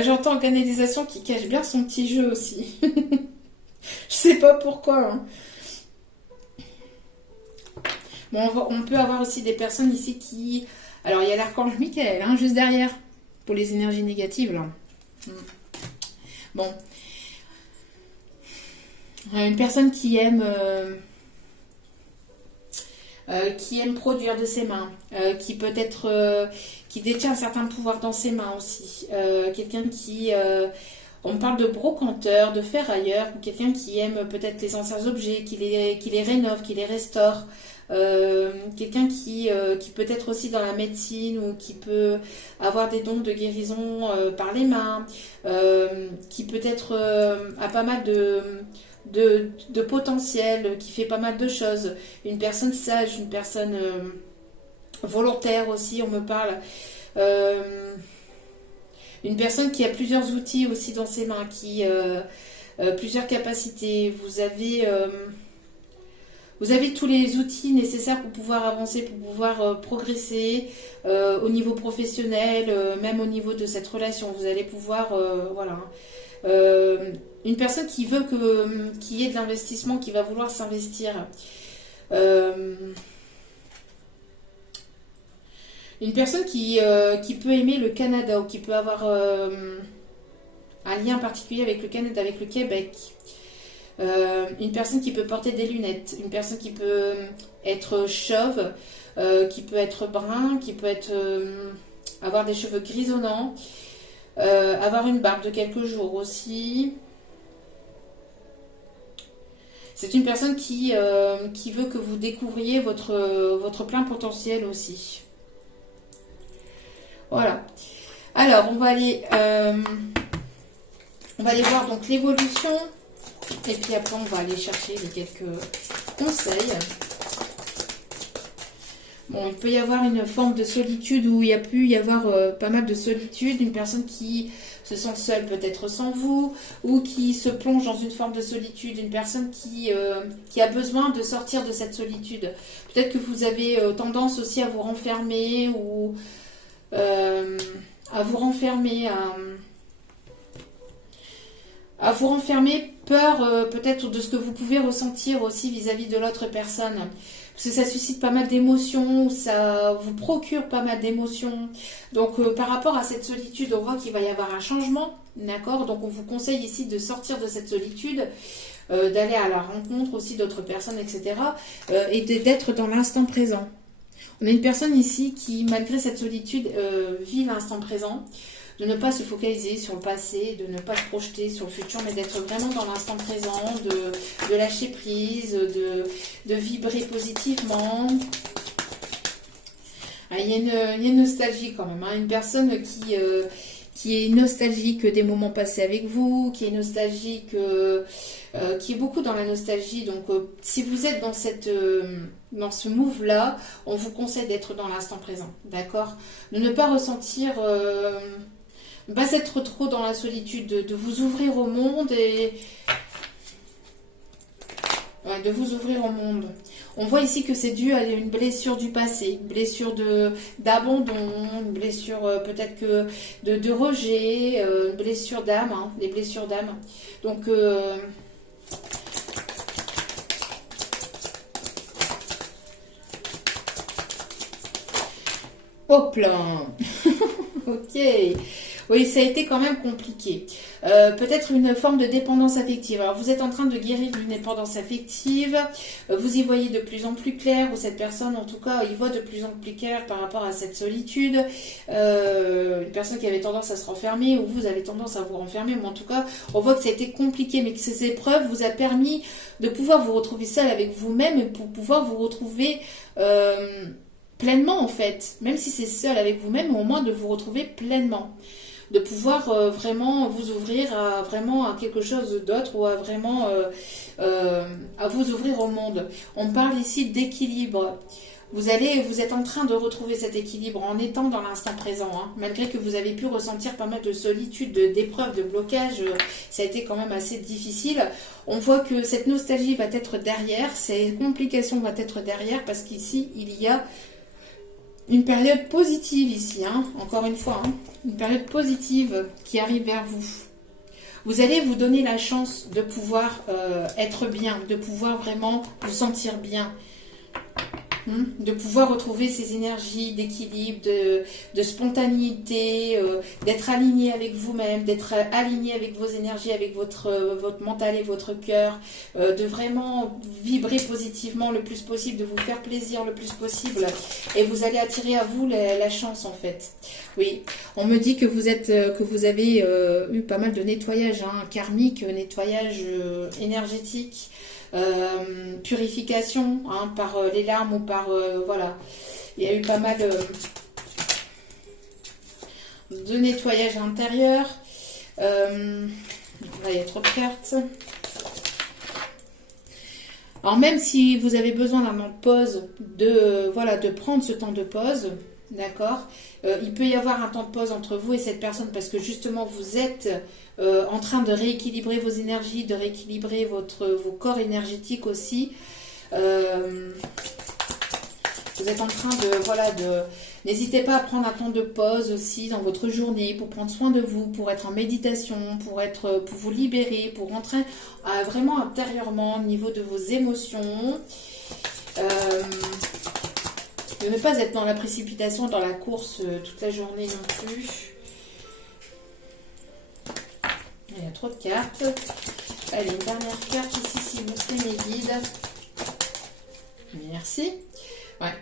j'entends en canalisation qui cache bien son petit jeu aussi. Je sais pas pourquoi. Hein. Bon, on peut avoir aussi des personnes ici qui... Alors, il y a l'archange Michael, hein, juste derrière, pour les énergies négatives, là. Bon. Une personne qui aime produire de ses mains, qui peut être... qui détient un certain pouvoir dans ses mains aussi. Quelqu'un qui... on parle de brocanteur, de ferrailleur, ou quelqu'un qui aime peut-être les anciens objets, qui les rénove, qui les restaure. Quelqu'un qui peut être aussi dans la médecine ou qui peut avoir des dons de guérison par les mains, qui peut-être a pas mal de potentiel, qui fait pas mal de choses. Une personne sage, une personne volontaire aussi, on me parle. Une personne qui a plusieurs outils aussi dans ses mains, qui plusieurs capacités. Vous avez tous les outils nécessaires pour pouvoir avancer, pour pouvoir progresser au niveau professionnel, même au niveau de cette relation. Vous allez pouvoir, voilà. Une personne qui veut qu'il y ait de l'investissement, qui va vouloir s'investir. Une personne qui peut aimer le Canada ou qui peut avoir un lien particulier avec le Canada, avec le Québec. Une personne qui peut porter des lunettes, une personne qui peut être chauve, qui peut être brun, qui peut avoir des cheveux grisonnants, avoir une barbe de quelques jours aussi. C'est une personne qui veut que vous découvriez votre plein potentiel aussi. Voilà. Alors, on va aller voir donc l'évolution. Et puis après, on va aller chercher quelques conseils. Bon, il peut y avoir une forme de solitude où il y a pu y avoir pas mal de solitude. Une personne qui se sent seule peut-être sans vous ou qui se plonge dans une forme de solitude. Une personne qui a besoin de sortir de cette solitude. Peut-être que vous avez tendance aussi à vous renfermer ou à vous renfermer, peur peut-être de ce que vous pouvez ressentir aussi vis-à-vis de l'autre personne. Parce que ça suscite pas mal d'émotions, ça vous procure pas mal d'émotions. Donc par rapport à cette solitude, on voit qu'il va y avoir un changement, d'accord? Donc on vous conseille ici de sortir de cette solitude, d'aller à la rencontre aussi d'autres personnes, etc. Et d'être dans l'instant présent. On a une personne ici qui, malgré cette solitude, vit l'instant présent. De ne pas se focaliser sur le passé, de ne pas se projeter sur le futur, mais d'être vraiment dans l'instant présent, de lâcher prise, de vibrer positivement. Ah, il y a une nostalgie quand même, hein, une personne qui est nostalgique des moments passés avec vous, qui est nostalgique, qui est beaucoup dans la nostalgie. Donc si vous êtes dans ce move-là, on vous conseille d'être dans l'instant présent, d'accord? De ne pas ressentir... ne pas être trop dans la solitude, de vous ouvrir au monde et... Ouais, de vous ouvrir au monde. On voit ici que c'est dû à une blessure du passé, une blessure d'abandon, une blessure peut-être que de rejet, une blessure d'âme, hein, les blessures d'âme. Donc... Hop là. Ok. Oui, ça a été quand même compliqué. Peut-être une forme de dépendance affective. Alors, vous êtes en train de guérir d'une dépendance affective. Vous y voyez de plus en plus clair, ou cette personne, en tout cas, y voit de plus en plus clair par rapport à cette solitude. Une personne qui avait tendance à se renfermer, ou vous avez tendance à vous renfermer, mais en tout cas, on voit que ça a été compliqué, mais que ces épreuves vous a permis de pouvoir vous retrouver seul avec vous-même et pour pouvoir vous retrouver pleinement, en fait. Même si c'est seul avec vous-même, au moins de vous retrouver pleinement, de pouvoir vraiment vous ouvrir à vraiment à quelque chose d'autre, ou à vraiment à vous ouvrir au monde. On parle ici d'équilibre. Vous êtes en train de retrouver cet équilibre en étant dans l'instant présent, hein. Malgré que vous avez pu ressentir pas mal de solitude, d'épreuves, de blocage, ça a été quand même assez difficile. On voit que cette nostalgie va être derrière, ces complications vont être derrière, parce qu'ici il y a une période positive ici, hein, encore une fois, hein, une période positive qui arrive vers vous. Vous allez vous donner la chance de pouvoir être bien, de pouvoir vraiment vous sentir bien, de pouvoir retrouver ces énergies d'équilibre, de spontanéité, d'être aligné avec vous-même, d'être aligné avec vos énergies, avec votre mental et votre cœur, de vraiment vibrer positivement le plus possible, de vous faire plaisir le plus possible. Et vous allez attirer à vous la chance, en fait. Oui, on me dit que vous avez eu pas mal de nettoyage, hein, karmique, nettoyage énergétique. Purification, hein, par les larmes ou par voilà, il y a eu pas mal de nettoyage intérieur. Là, il y a trop de cartes. Alors même si vous avez besoin d'un temps de pause, de prendre ce temps de pause, d'accord, il peut y avoir un temps de pause entre vous et cette personne, parce que justement vous êtes en train de rééquilibrer vos énergies, de rééquilibrer vos corps énergétiques aussi. Vous êtes en train n'hésitez pas à prendre un temps de pause aussi dans votre journée pour prendre soin de vous, pour être en méditation, pour vous libérer, pour rentrer vraiment intérieurement au niveau de vos émotions. De ne pas être dans la précipitation, dans la course toute la journée non plus. Il y a trop de cartes. Allez, une dernière carte ici, s'il vous plaît, mes guides. Merci. Ouais.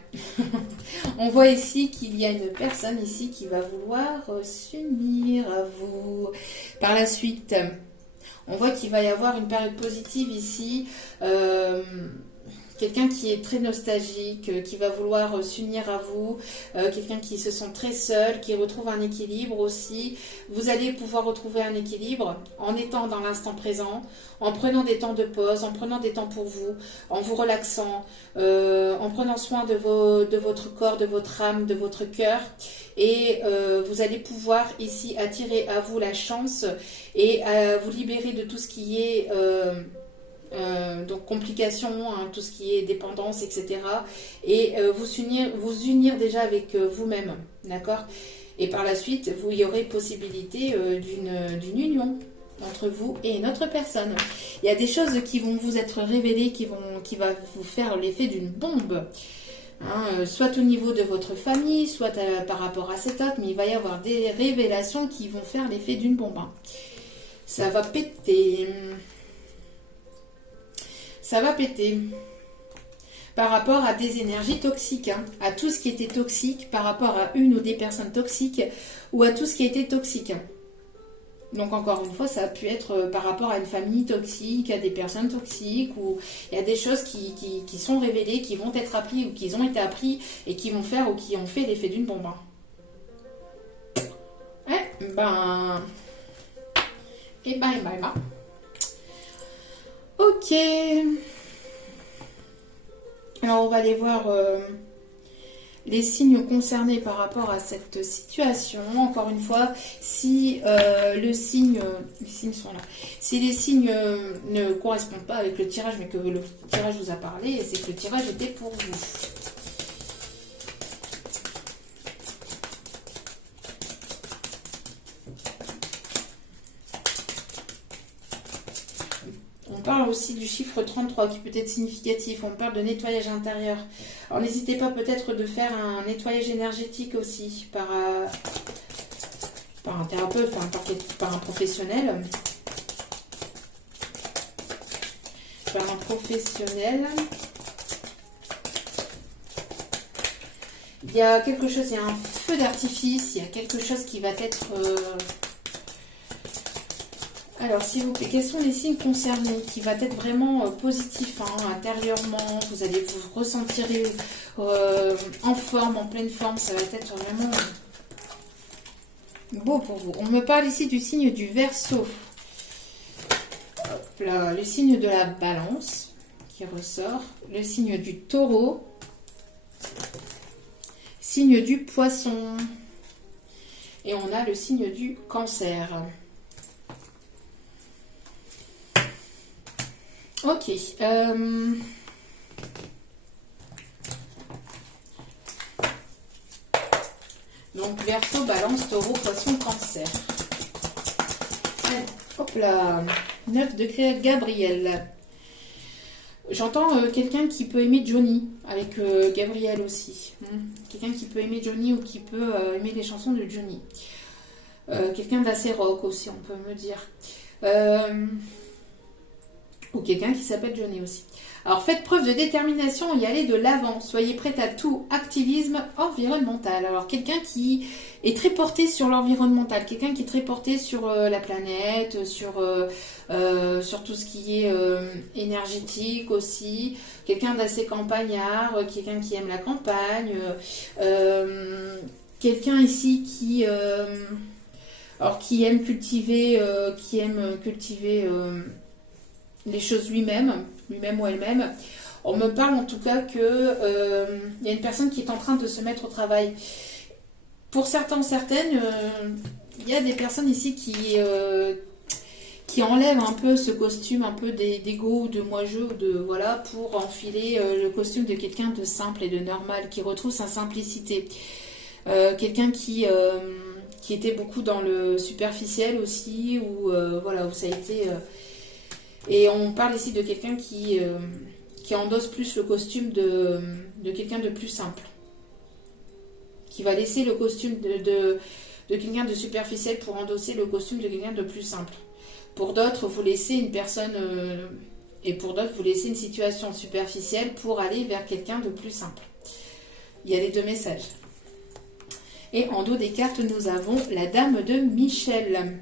On voit ici qu'il y a une personne ici qui va vouloir s'unir à vous. Par la suite, on voit qu'il va y avoir une période positive ici. Quelqu'un qui est très nostalgique, qui va vouloir s'unir à vous, quelqu'un qui se sent très seul, qui retrouve un équilibre aussi. Vous allez pouvoir retrouver un équilibre en étant dans l'instant présent, en prenant des temps de pause, en prenant des temps pour vous, en vous relaxant, en prenant soin de votre corps, de votre âme, de votre cœur. Et vous allez pouvoir ici attirer à vous la chance et vous libérer de tout ce qui est... donc complications, hein, tout ce qui est dépendance, etc. Et vous unir déjà avec vous-même, d'accord? Et par la suite, il y aurait possibilité d'une union entre vous et une autre personne. Il y a des choses qui vont vous être révélées, qui va vous faire l'effet d'une bombe. Hein, soit au niveau de votre famille, soit par rapport à cet autre, mais il va y avoir des révélations qui vont faire l'effet d'une bombe. Hein. Ça va péter. Ça va péter par rapport à des énergies toxiques, hein, à tout ce qui était toxique, par rapport à une ou des personnes toxiques, ou à tout ce qui était toxique. Hein. Donc encore une fois, ça a pu être par rapport à une famille toxique, à des personnes toxiques, ou il y a des choses qui sont révélées, qui vont être apprises, ou qui ont été apprises, et qui vont faire ou qui ont fait l'effet d'une bombe. Ok. Alors on va aller voir les signes concernés par rapport à cette situation. Encore une fois, si les signes sont là, si les signes ne correspondent pas avec le tirage, mais que le tirage vous a parlé, c'est que le tirage était pour vous. On parle aussi du chiffre 33 qui peut être significatif. On parle de nettoyage intérieur. Alors n'hésitez pas peut-être de faire un nettoyage énergétique aussi par un thérapeute, par un professionnel. Par un professionnel. Il y a quelque chose, il y a un feu d'artifice, il y a quelque chose qui va être... Alors, s'il vous plaît, quels sont les signes concernés qui va être vraiment positif intérieurement? Vous allez vous ressentir en forme, en pleine forme, ça va être vraiment beau pour vous. On me parle ici du signe du Verseau. Hop là, le signe de la Balance qui ressort, le signe du Taureau, signe du Poisson et on a le signe du Cancer. Ok. Donc Verseau, Balance, Taureau, Poisson, Cancer. Allez, hop là. 9 degrés Gabriel. J'entends quelqu'un qui peut aimer Johnny, avec Gabriel aussi. Quelqu'un qui peut aimer Johnny ou qui peut aimer les chansons de Johnny. Quelqu'un d'assez rock aussi, on peut me dire. Ou quelqu'un qui s'appelle Johnny aussi. Alors faites preuve de détermination et allez de l'avant. Soyez prête à tout activisme environnemental. Alors quelqu'un qui est très porté sur l'environnemental, quelqu'un qui est très porté sur la planète, sur tout ce qui est énergétique aussi. Quelqu'un d'assez campagnard, quelqu'un qui aime la campagne. Quelqu'un ici qui aime cultiver, les choses lui-même ou elle-même. On me parle en tout cas que il y a une personne qui est en train de se mettre au travail. Pour certaines, il y a des personnes ici qui enlèvent un peu ce costume un peu d'ego, de moi-je, pour enfiler le costume de quelqu'un de simple et de normal, qui retrouve sa simplicité. Quelqu'un qui était beaucoup dans le superficiel aussi, où ça a été... Et on parle ici de quelqu'un qui endosse plus le costume de quelqu'un de plus simple. Qui va laisser le costume de quelqu'un de superficiel pour endosser le costume de quelqu'un de plus simple. Pour d'autres, vous laissez une personne... et pour d'autres, vous laissez une situation superficielle pour aller vers quelqu'un de plus simple. Il y a les deux messages. Et en dos des cartes, nous avons la Dame de Michel.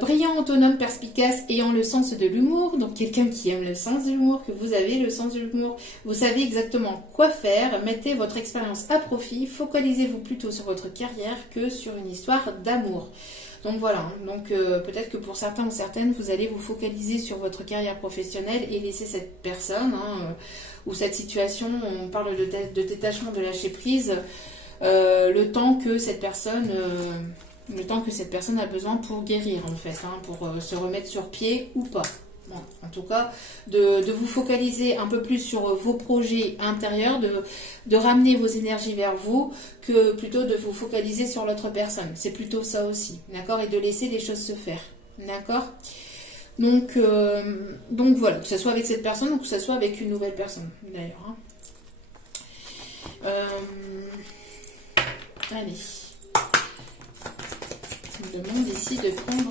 Brillant, autonome, perspicace, ayant le sens de l'humour. Donc quelqu'un qui aime le sens de l'humour, que vous avez le sens de l'humour. Vous savez exactement quoi faire. Mettez votre expérience à profit. Focalisez-vous plutôt sur votre carrière que sur une histoire d'amour. Donc voilà, peut-être que pour certains ou certaines, vous allez vous focaliser sur votre carrière professionnelle et laisser cette personne ou cette situation, on parle de détachement, de lâcher prise, le temps que cette personne a besoin pour guérir en fait, pour se remettre sur pied ou pas. Bon, en tout cas, de vous focaliser un peu plus sur vos projets intérieurs, de ramener vos énergies vers vous, que plutôt de vous focaliser sur l'autre personne. C'est plutôt ça aussi, d'accord? Et de laisser les choses se faire, d'accord? Donc voilà, que ce soit avec cette personne ou que ce soit avec une nouvelle personne, d'ailleurs. Allez. On me demande ici de prendre...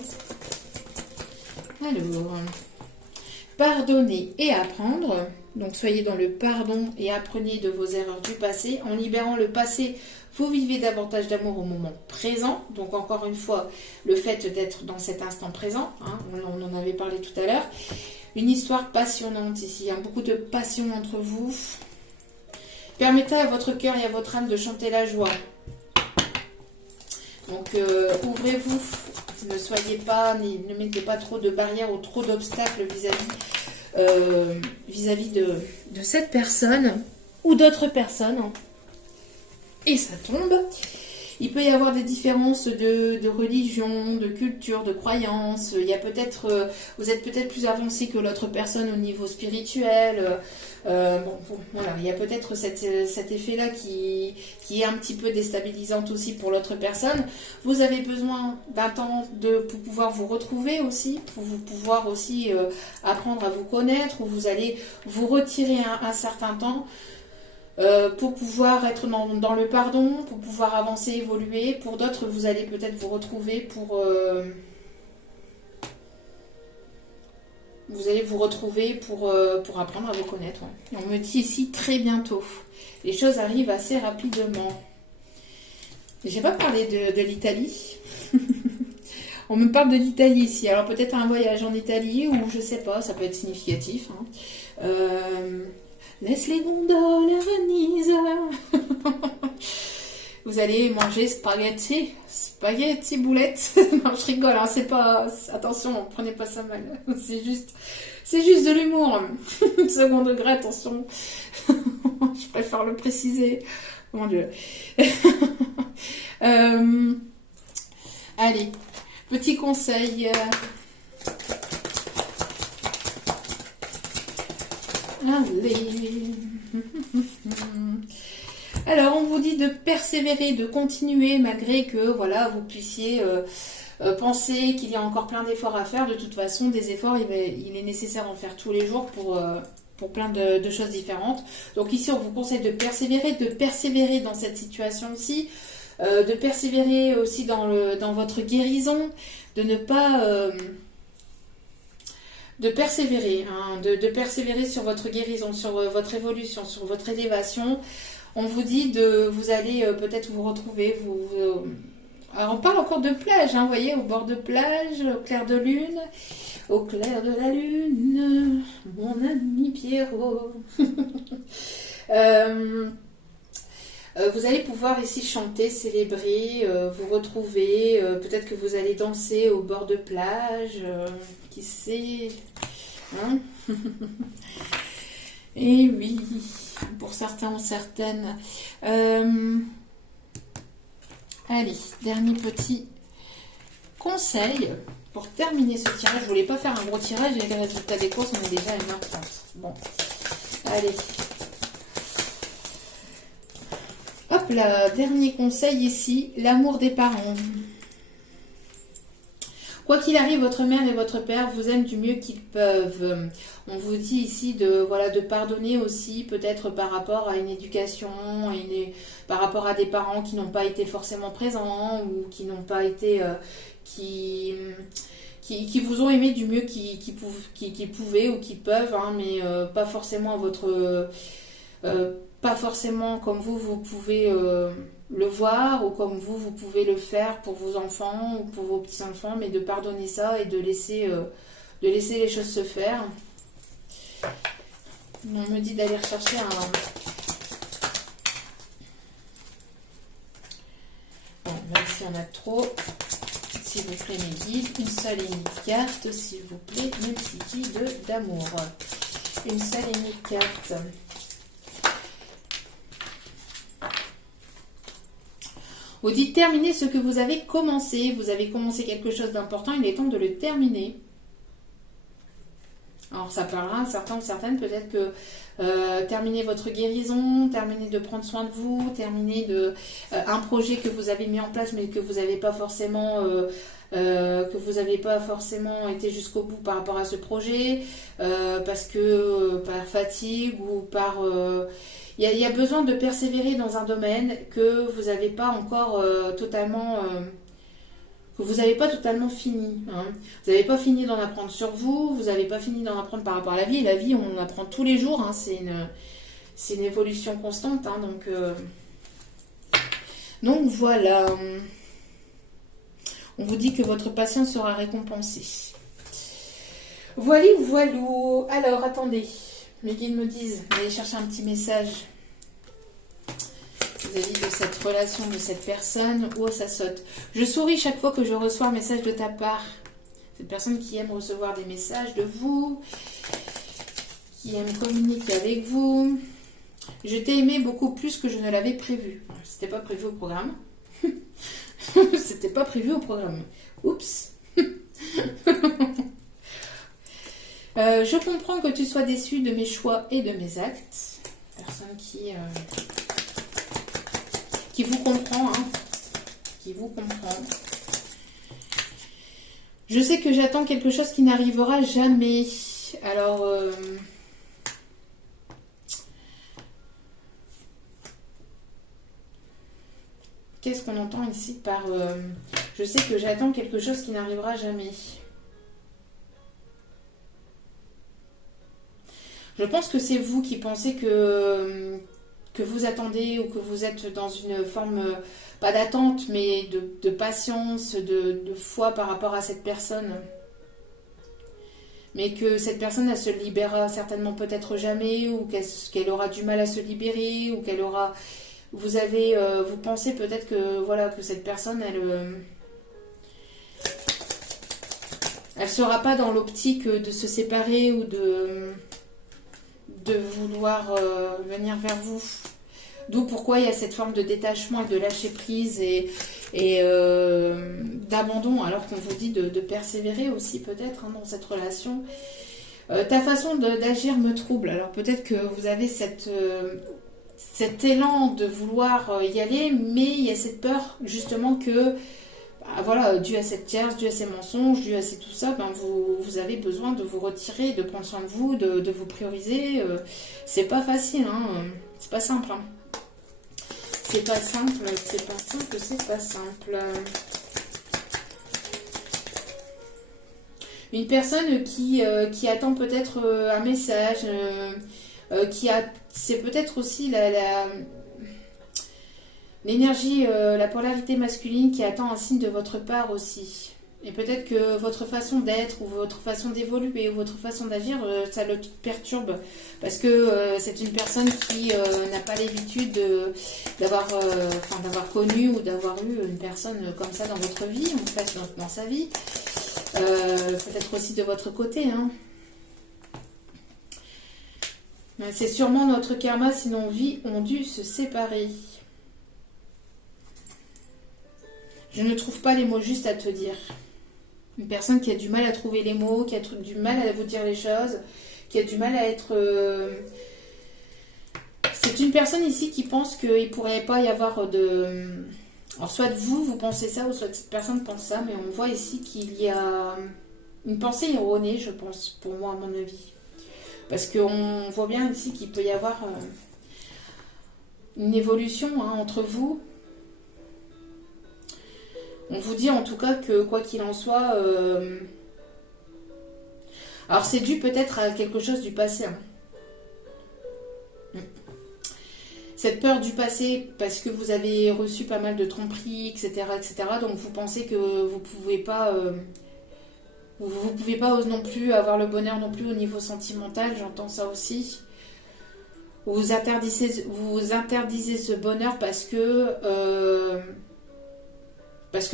Alors... Pardonner et apprendre. Donc soyez dans le pardon et apprenez de vos erreurs du passé. En libérant le passé, vous vivez davantage d'amour au moment présent. Donc encore une fois, le fait d'être dans cet instant présent, on en avait parlé tout à l'heure. Une histoire passionnante ici, il y a beaucoup de passion entre vous. Permettez à votre cœur et à votre âme de chanter la joie. Donc ouvrez-vous. Ne mettez pas trop de barrières ou trop d'obstacles vis-à-vis de cette personne ou d'autres personnes. Et ça tombe. Il peut y avoir des différences de religion, de culture, de croyances. Il y a peut-être, vous êtes peut-être plus avancé que l'autre personne au niveau spirituel. Voilà, il y a peut-être cet effet-là qui est un petit peu déstabilisant aussi pour l'autre personne. Vous avez besoin d'un temps pour pouvoir vous retrouver aussi, pour vous pouvoir aussi apprendre à vous connaître, où vous allez vous retirer un certain temps. Pour pouvoir être dans le pardon, pour pouvoir avancer, évoluer. Pour d'autres, vous allez peut-être vous retrouver pour apprendre à vous connaître. Ouais. On me dit ici très bientôt. Les choses arrivent assez rapidement. J'ai pas parlé de l'Italie. On me parle de l'Italie ici. Alors peut-être un voyage en Italie ou je sais pas, ça peut être significatif. Hein. Laisse les gondoles à Venise. Vous allez manger spaghetti boulettes. Non, je rigole, hein, c'est pas... Attention, prenez pas ça mal. C'est juste de l'humour. Second degré, attention. Je préfère le préciser. Mon Dieu. Allez, petit conseil. Allez. Alors, on vous dit de persévérer, de continuer malgré que voilà, vous puissiez penser qu'il y a encore plein d'efforts à faire. De toute façon, des efforts, il est nécessaire d'en faire tous les jours pour plein de choses différentes. Donc ici, on vous conseille de persévérer dans cette situation-ci, de persévérer aussi dans votre guérison, de ne pas... de persévérer, hein, de persévérer sur votre guérison, sur votre évolution, sur votre élévation. On vous dit vous allez peut-être vous retrouver. Alors on parle encore de plage, hein, vous voyez, au bord de plage, au clair de lune, au clair de la lune, mon ami Pierrot. Vous allez pouvoir ici chanter, célébrer, vous retrouver. Peut-être que vous allez danser au bord de plage. Qui sait, hein. Et oui, pour certains ou certaines. Allez, dernier petit conseil pour terminer ce tirage. Je voulais pas faire un gros tirage et les résultats des courses, on est déjà à 1h30. Bon, allez. Hop là, dernier conseil ici, l'amour des parents. Quoi qu'il arrive, votre mère et votre père vous aiment du mieux qu'ils peuvent. On vous dit ici de pardonner aussi, peut-être par rapport à une éducation, par rapport à des parents qui n'ont pas été forcément présents ou qui n'ont pas été... qui vous ont aimé du mieux qu'ils pouvaient ou qu'ils peuvent, hein, mais pas forcément à votre... pas forcément comme vous pouvez le voir ou comme vous pouvez le faire pour vos enfants ou pour vos petits-enfants, mais de pardonner ça et de laisser les choses se faire. On me dit d'aller rechercher Bon, même s'il y en a trop, s'il vous plaît mes guides, une seule et unique carte, s'il vous plaît, même city d'amour. Une seule et unique carte. Vous dites terminer ce que vous avez commencé. Vous avez commencé quelque chose d'important, il est temps de le terminer. Alors ça parlera à certains ou certaines, peut-être que terminer votre guérison, terminer de prendre soin de vous, terminer un projet que vous avez mis en place mais que vous n'avez pas forcément été jusqu'au bout par rapport à ce projet, parce que par fatigue ou par... Il y a besoin de persévérer dans un domaine que vous n'avez pas encore totalement fini. Hein. Vous n'avez pas fini d'en apprendre sur vous, vous n'avez pas fini d'en apprendre par rapport à la vie. Et la vie, on apprend tous les jours. Hein. C'est une évolution constante. Hein. Donc voilà. On vous dit que votre patience sera récompensée. Voilà. Alors, attendez. Mes guides me disent d'aller chercher un petit message vis-à-vis de cette relation, de cette personne. Oh, ça saute. Je souris chaque fois que je reçois un message de ta part. Cette personne qui aime recevoir des messages de vous, qui aime communiquer avec vous. Je t'ai aimé beaucoup plus que je ne l'avais prévu. C'était pas prévu au programme. C'était pas prévu au programme. Oups. Je comprends que tu sois déçu de mes choix et de mes actes. Personne qui vous comprend, hein. Qui vous comprend. Je sais que j'attends quelque chose qui n'arrivera jamais. Alors, qu'est-ce qu'on entend ici par je sais que j'attends quelque chose qui n'arrivera jamais. Je pense que c'est vous qui pensez que vous attendez ou que vous êtes dans une forme, pas d'attente, mais de patience, de foi par rapport à cette personne. Mais que cette personne, elle se libérera certainement peut-être jamais, ou qu'elle aura du mal à se libérer, ou qu'elle aura... Vous pensez peut-être que, voilà, que cette personne, elle sera pas dans l'optique de se séparer ou de vouloir venir vers vous. D'où pourquoi il y a cette forme de détachement et de lâcher prise et d'abandon, alors qu'on vous dit de persévérer aussi peut-être, hein, dans cette relation. Ta façon d'agir me trouble. Alors peut-être que vous avez cet élan de vouloir y aller, mais il y a cette peur justement que, voilà, dû à cette tierce, dû à ces mensonges, dû à tout ça, vous avez besoin de vous retirer, de prendre soin de vous, de vous prioriser. C'est pas facile, hein, c'est pas simple. Hein. C'est pas simple, c'est pas simple, c'est pas simple. Une personne qui attend peut-être un message, c'est peut-être aussi l'énergie, la polarité masculine qui attend un signe de votre part aussi. Et peut-être que votre façon d'être ou votre façon d'évoluer ou votre façon d'agir, ça le perturbe. Parce que c'est une personne qui n'a pas l'habitude d'avoir connu ou d'avoir eu une personne comme ça dans votre vie, en fait, dans sa vie. Peut-être aussi de votre côté, hein. C'est sûrement notre karma, si nos vies ont dû se séparer. Je ne trouve pas les mots justes à te dire. Une personne qui a du mal à trouver les mots, qui a du mal à vous dire les choses, qui a du mal à être... C'est une personne ici qui pense qu'il ne pourrait pas y avoir de... Alors soit vous pensez ça, ou soit cette personne pense ça, mais on voit ici qu'il y a une pensée erronée, je pense, pour moi, à mon avis. Parce qu'on voit bien ici qu'il peut y avoir une évolution, hein, entre vous. On vous dit en tout cas que quoi qu'il en soit... Alors c'est dû peut-être à quelque chose du passé. Hein. Cette peur du passé, parce que vous avez reçu pas mal de tromperies, etc. etc. donc vous pensez que vous pouvez pas... vous pouvez pas non plus avoir le bonheur non plus au niveau sentimental, j'entends ça aussi. Vous interdisez ce bonheur parce que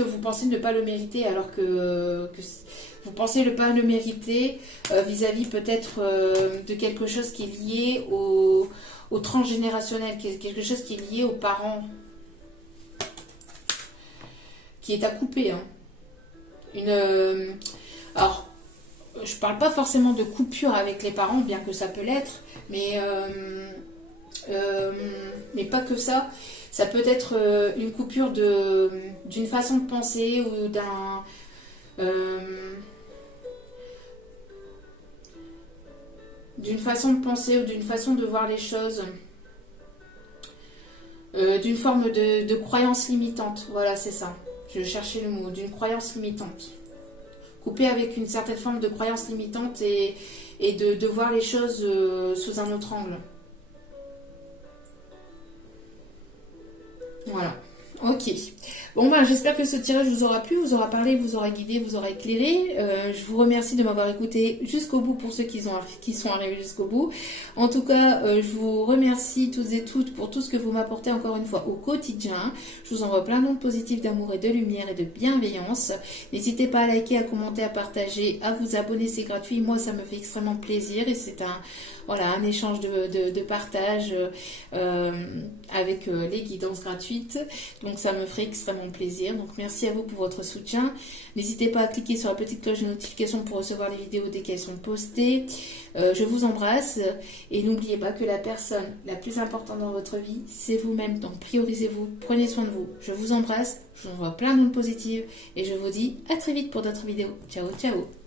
vous pensez ne pas le mériter, alors que vous pensez ne pas le mériter vis-à-vis peut-être de quelque chose qui est lié au transgénérationnel, quelque chose qui est lié aux parents, qui est à couper. Hein. Alors, je parle pas forcément de coupure avec les parents, bien que ça peut l'être, mais pas que ça. Ça peut être une coupure d'une façon de penser ou d'une façon de penser ou d'une façon de voir les choses, d'une forme de croyance limitante. Voilà, c'est ça. Je cherchais le mot, d'une croyance limitante. Couper avec une certaine forme de croyance limitante et de voir les choses sous un autre angle. Voilà. Ok. Bon ben, j'espère que ce tirage vous aura plu, vous aura parlé, vous aura guidé, vous aura éclairé. Je vous remercie de m'avoir écouté jusqu'au bout pour ceux qui sont arrivés jusqu'au bout. En tout cas, je vous remercie toutes et toutes pour tout ce que vous m'apportez encore une fois au quotidien. Je vous envoie plein d'ondes positives d'amour et de lumière et de bienveillance. N'hésitez pas à liker, à commenter, à partager, à vous abonner, c'est gratuit. Moi, ça me fait extrêmement plaisir et c'est un échange de partage avec les guidances gratuites. Donc ça me ferait extrêmement plaisir. Donc merci à vous pour votre soutien. N'hésitez pas à cliquer sur la petite cloche de notification pour recevoir les vidéos dès qu'elles sont postées. Je vous embrasse et n'oubliez pas que la personne la plus importante dans votre vie, c'est vous-même. Donc priorisez-vous, prenez soin de vous. Je vous embrasse, je vous envoie plein d'ondes positives et je vous dis à très vite pour d'autres vidéos. Ciao, ciao.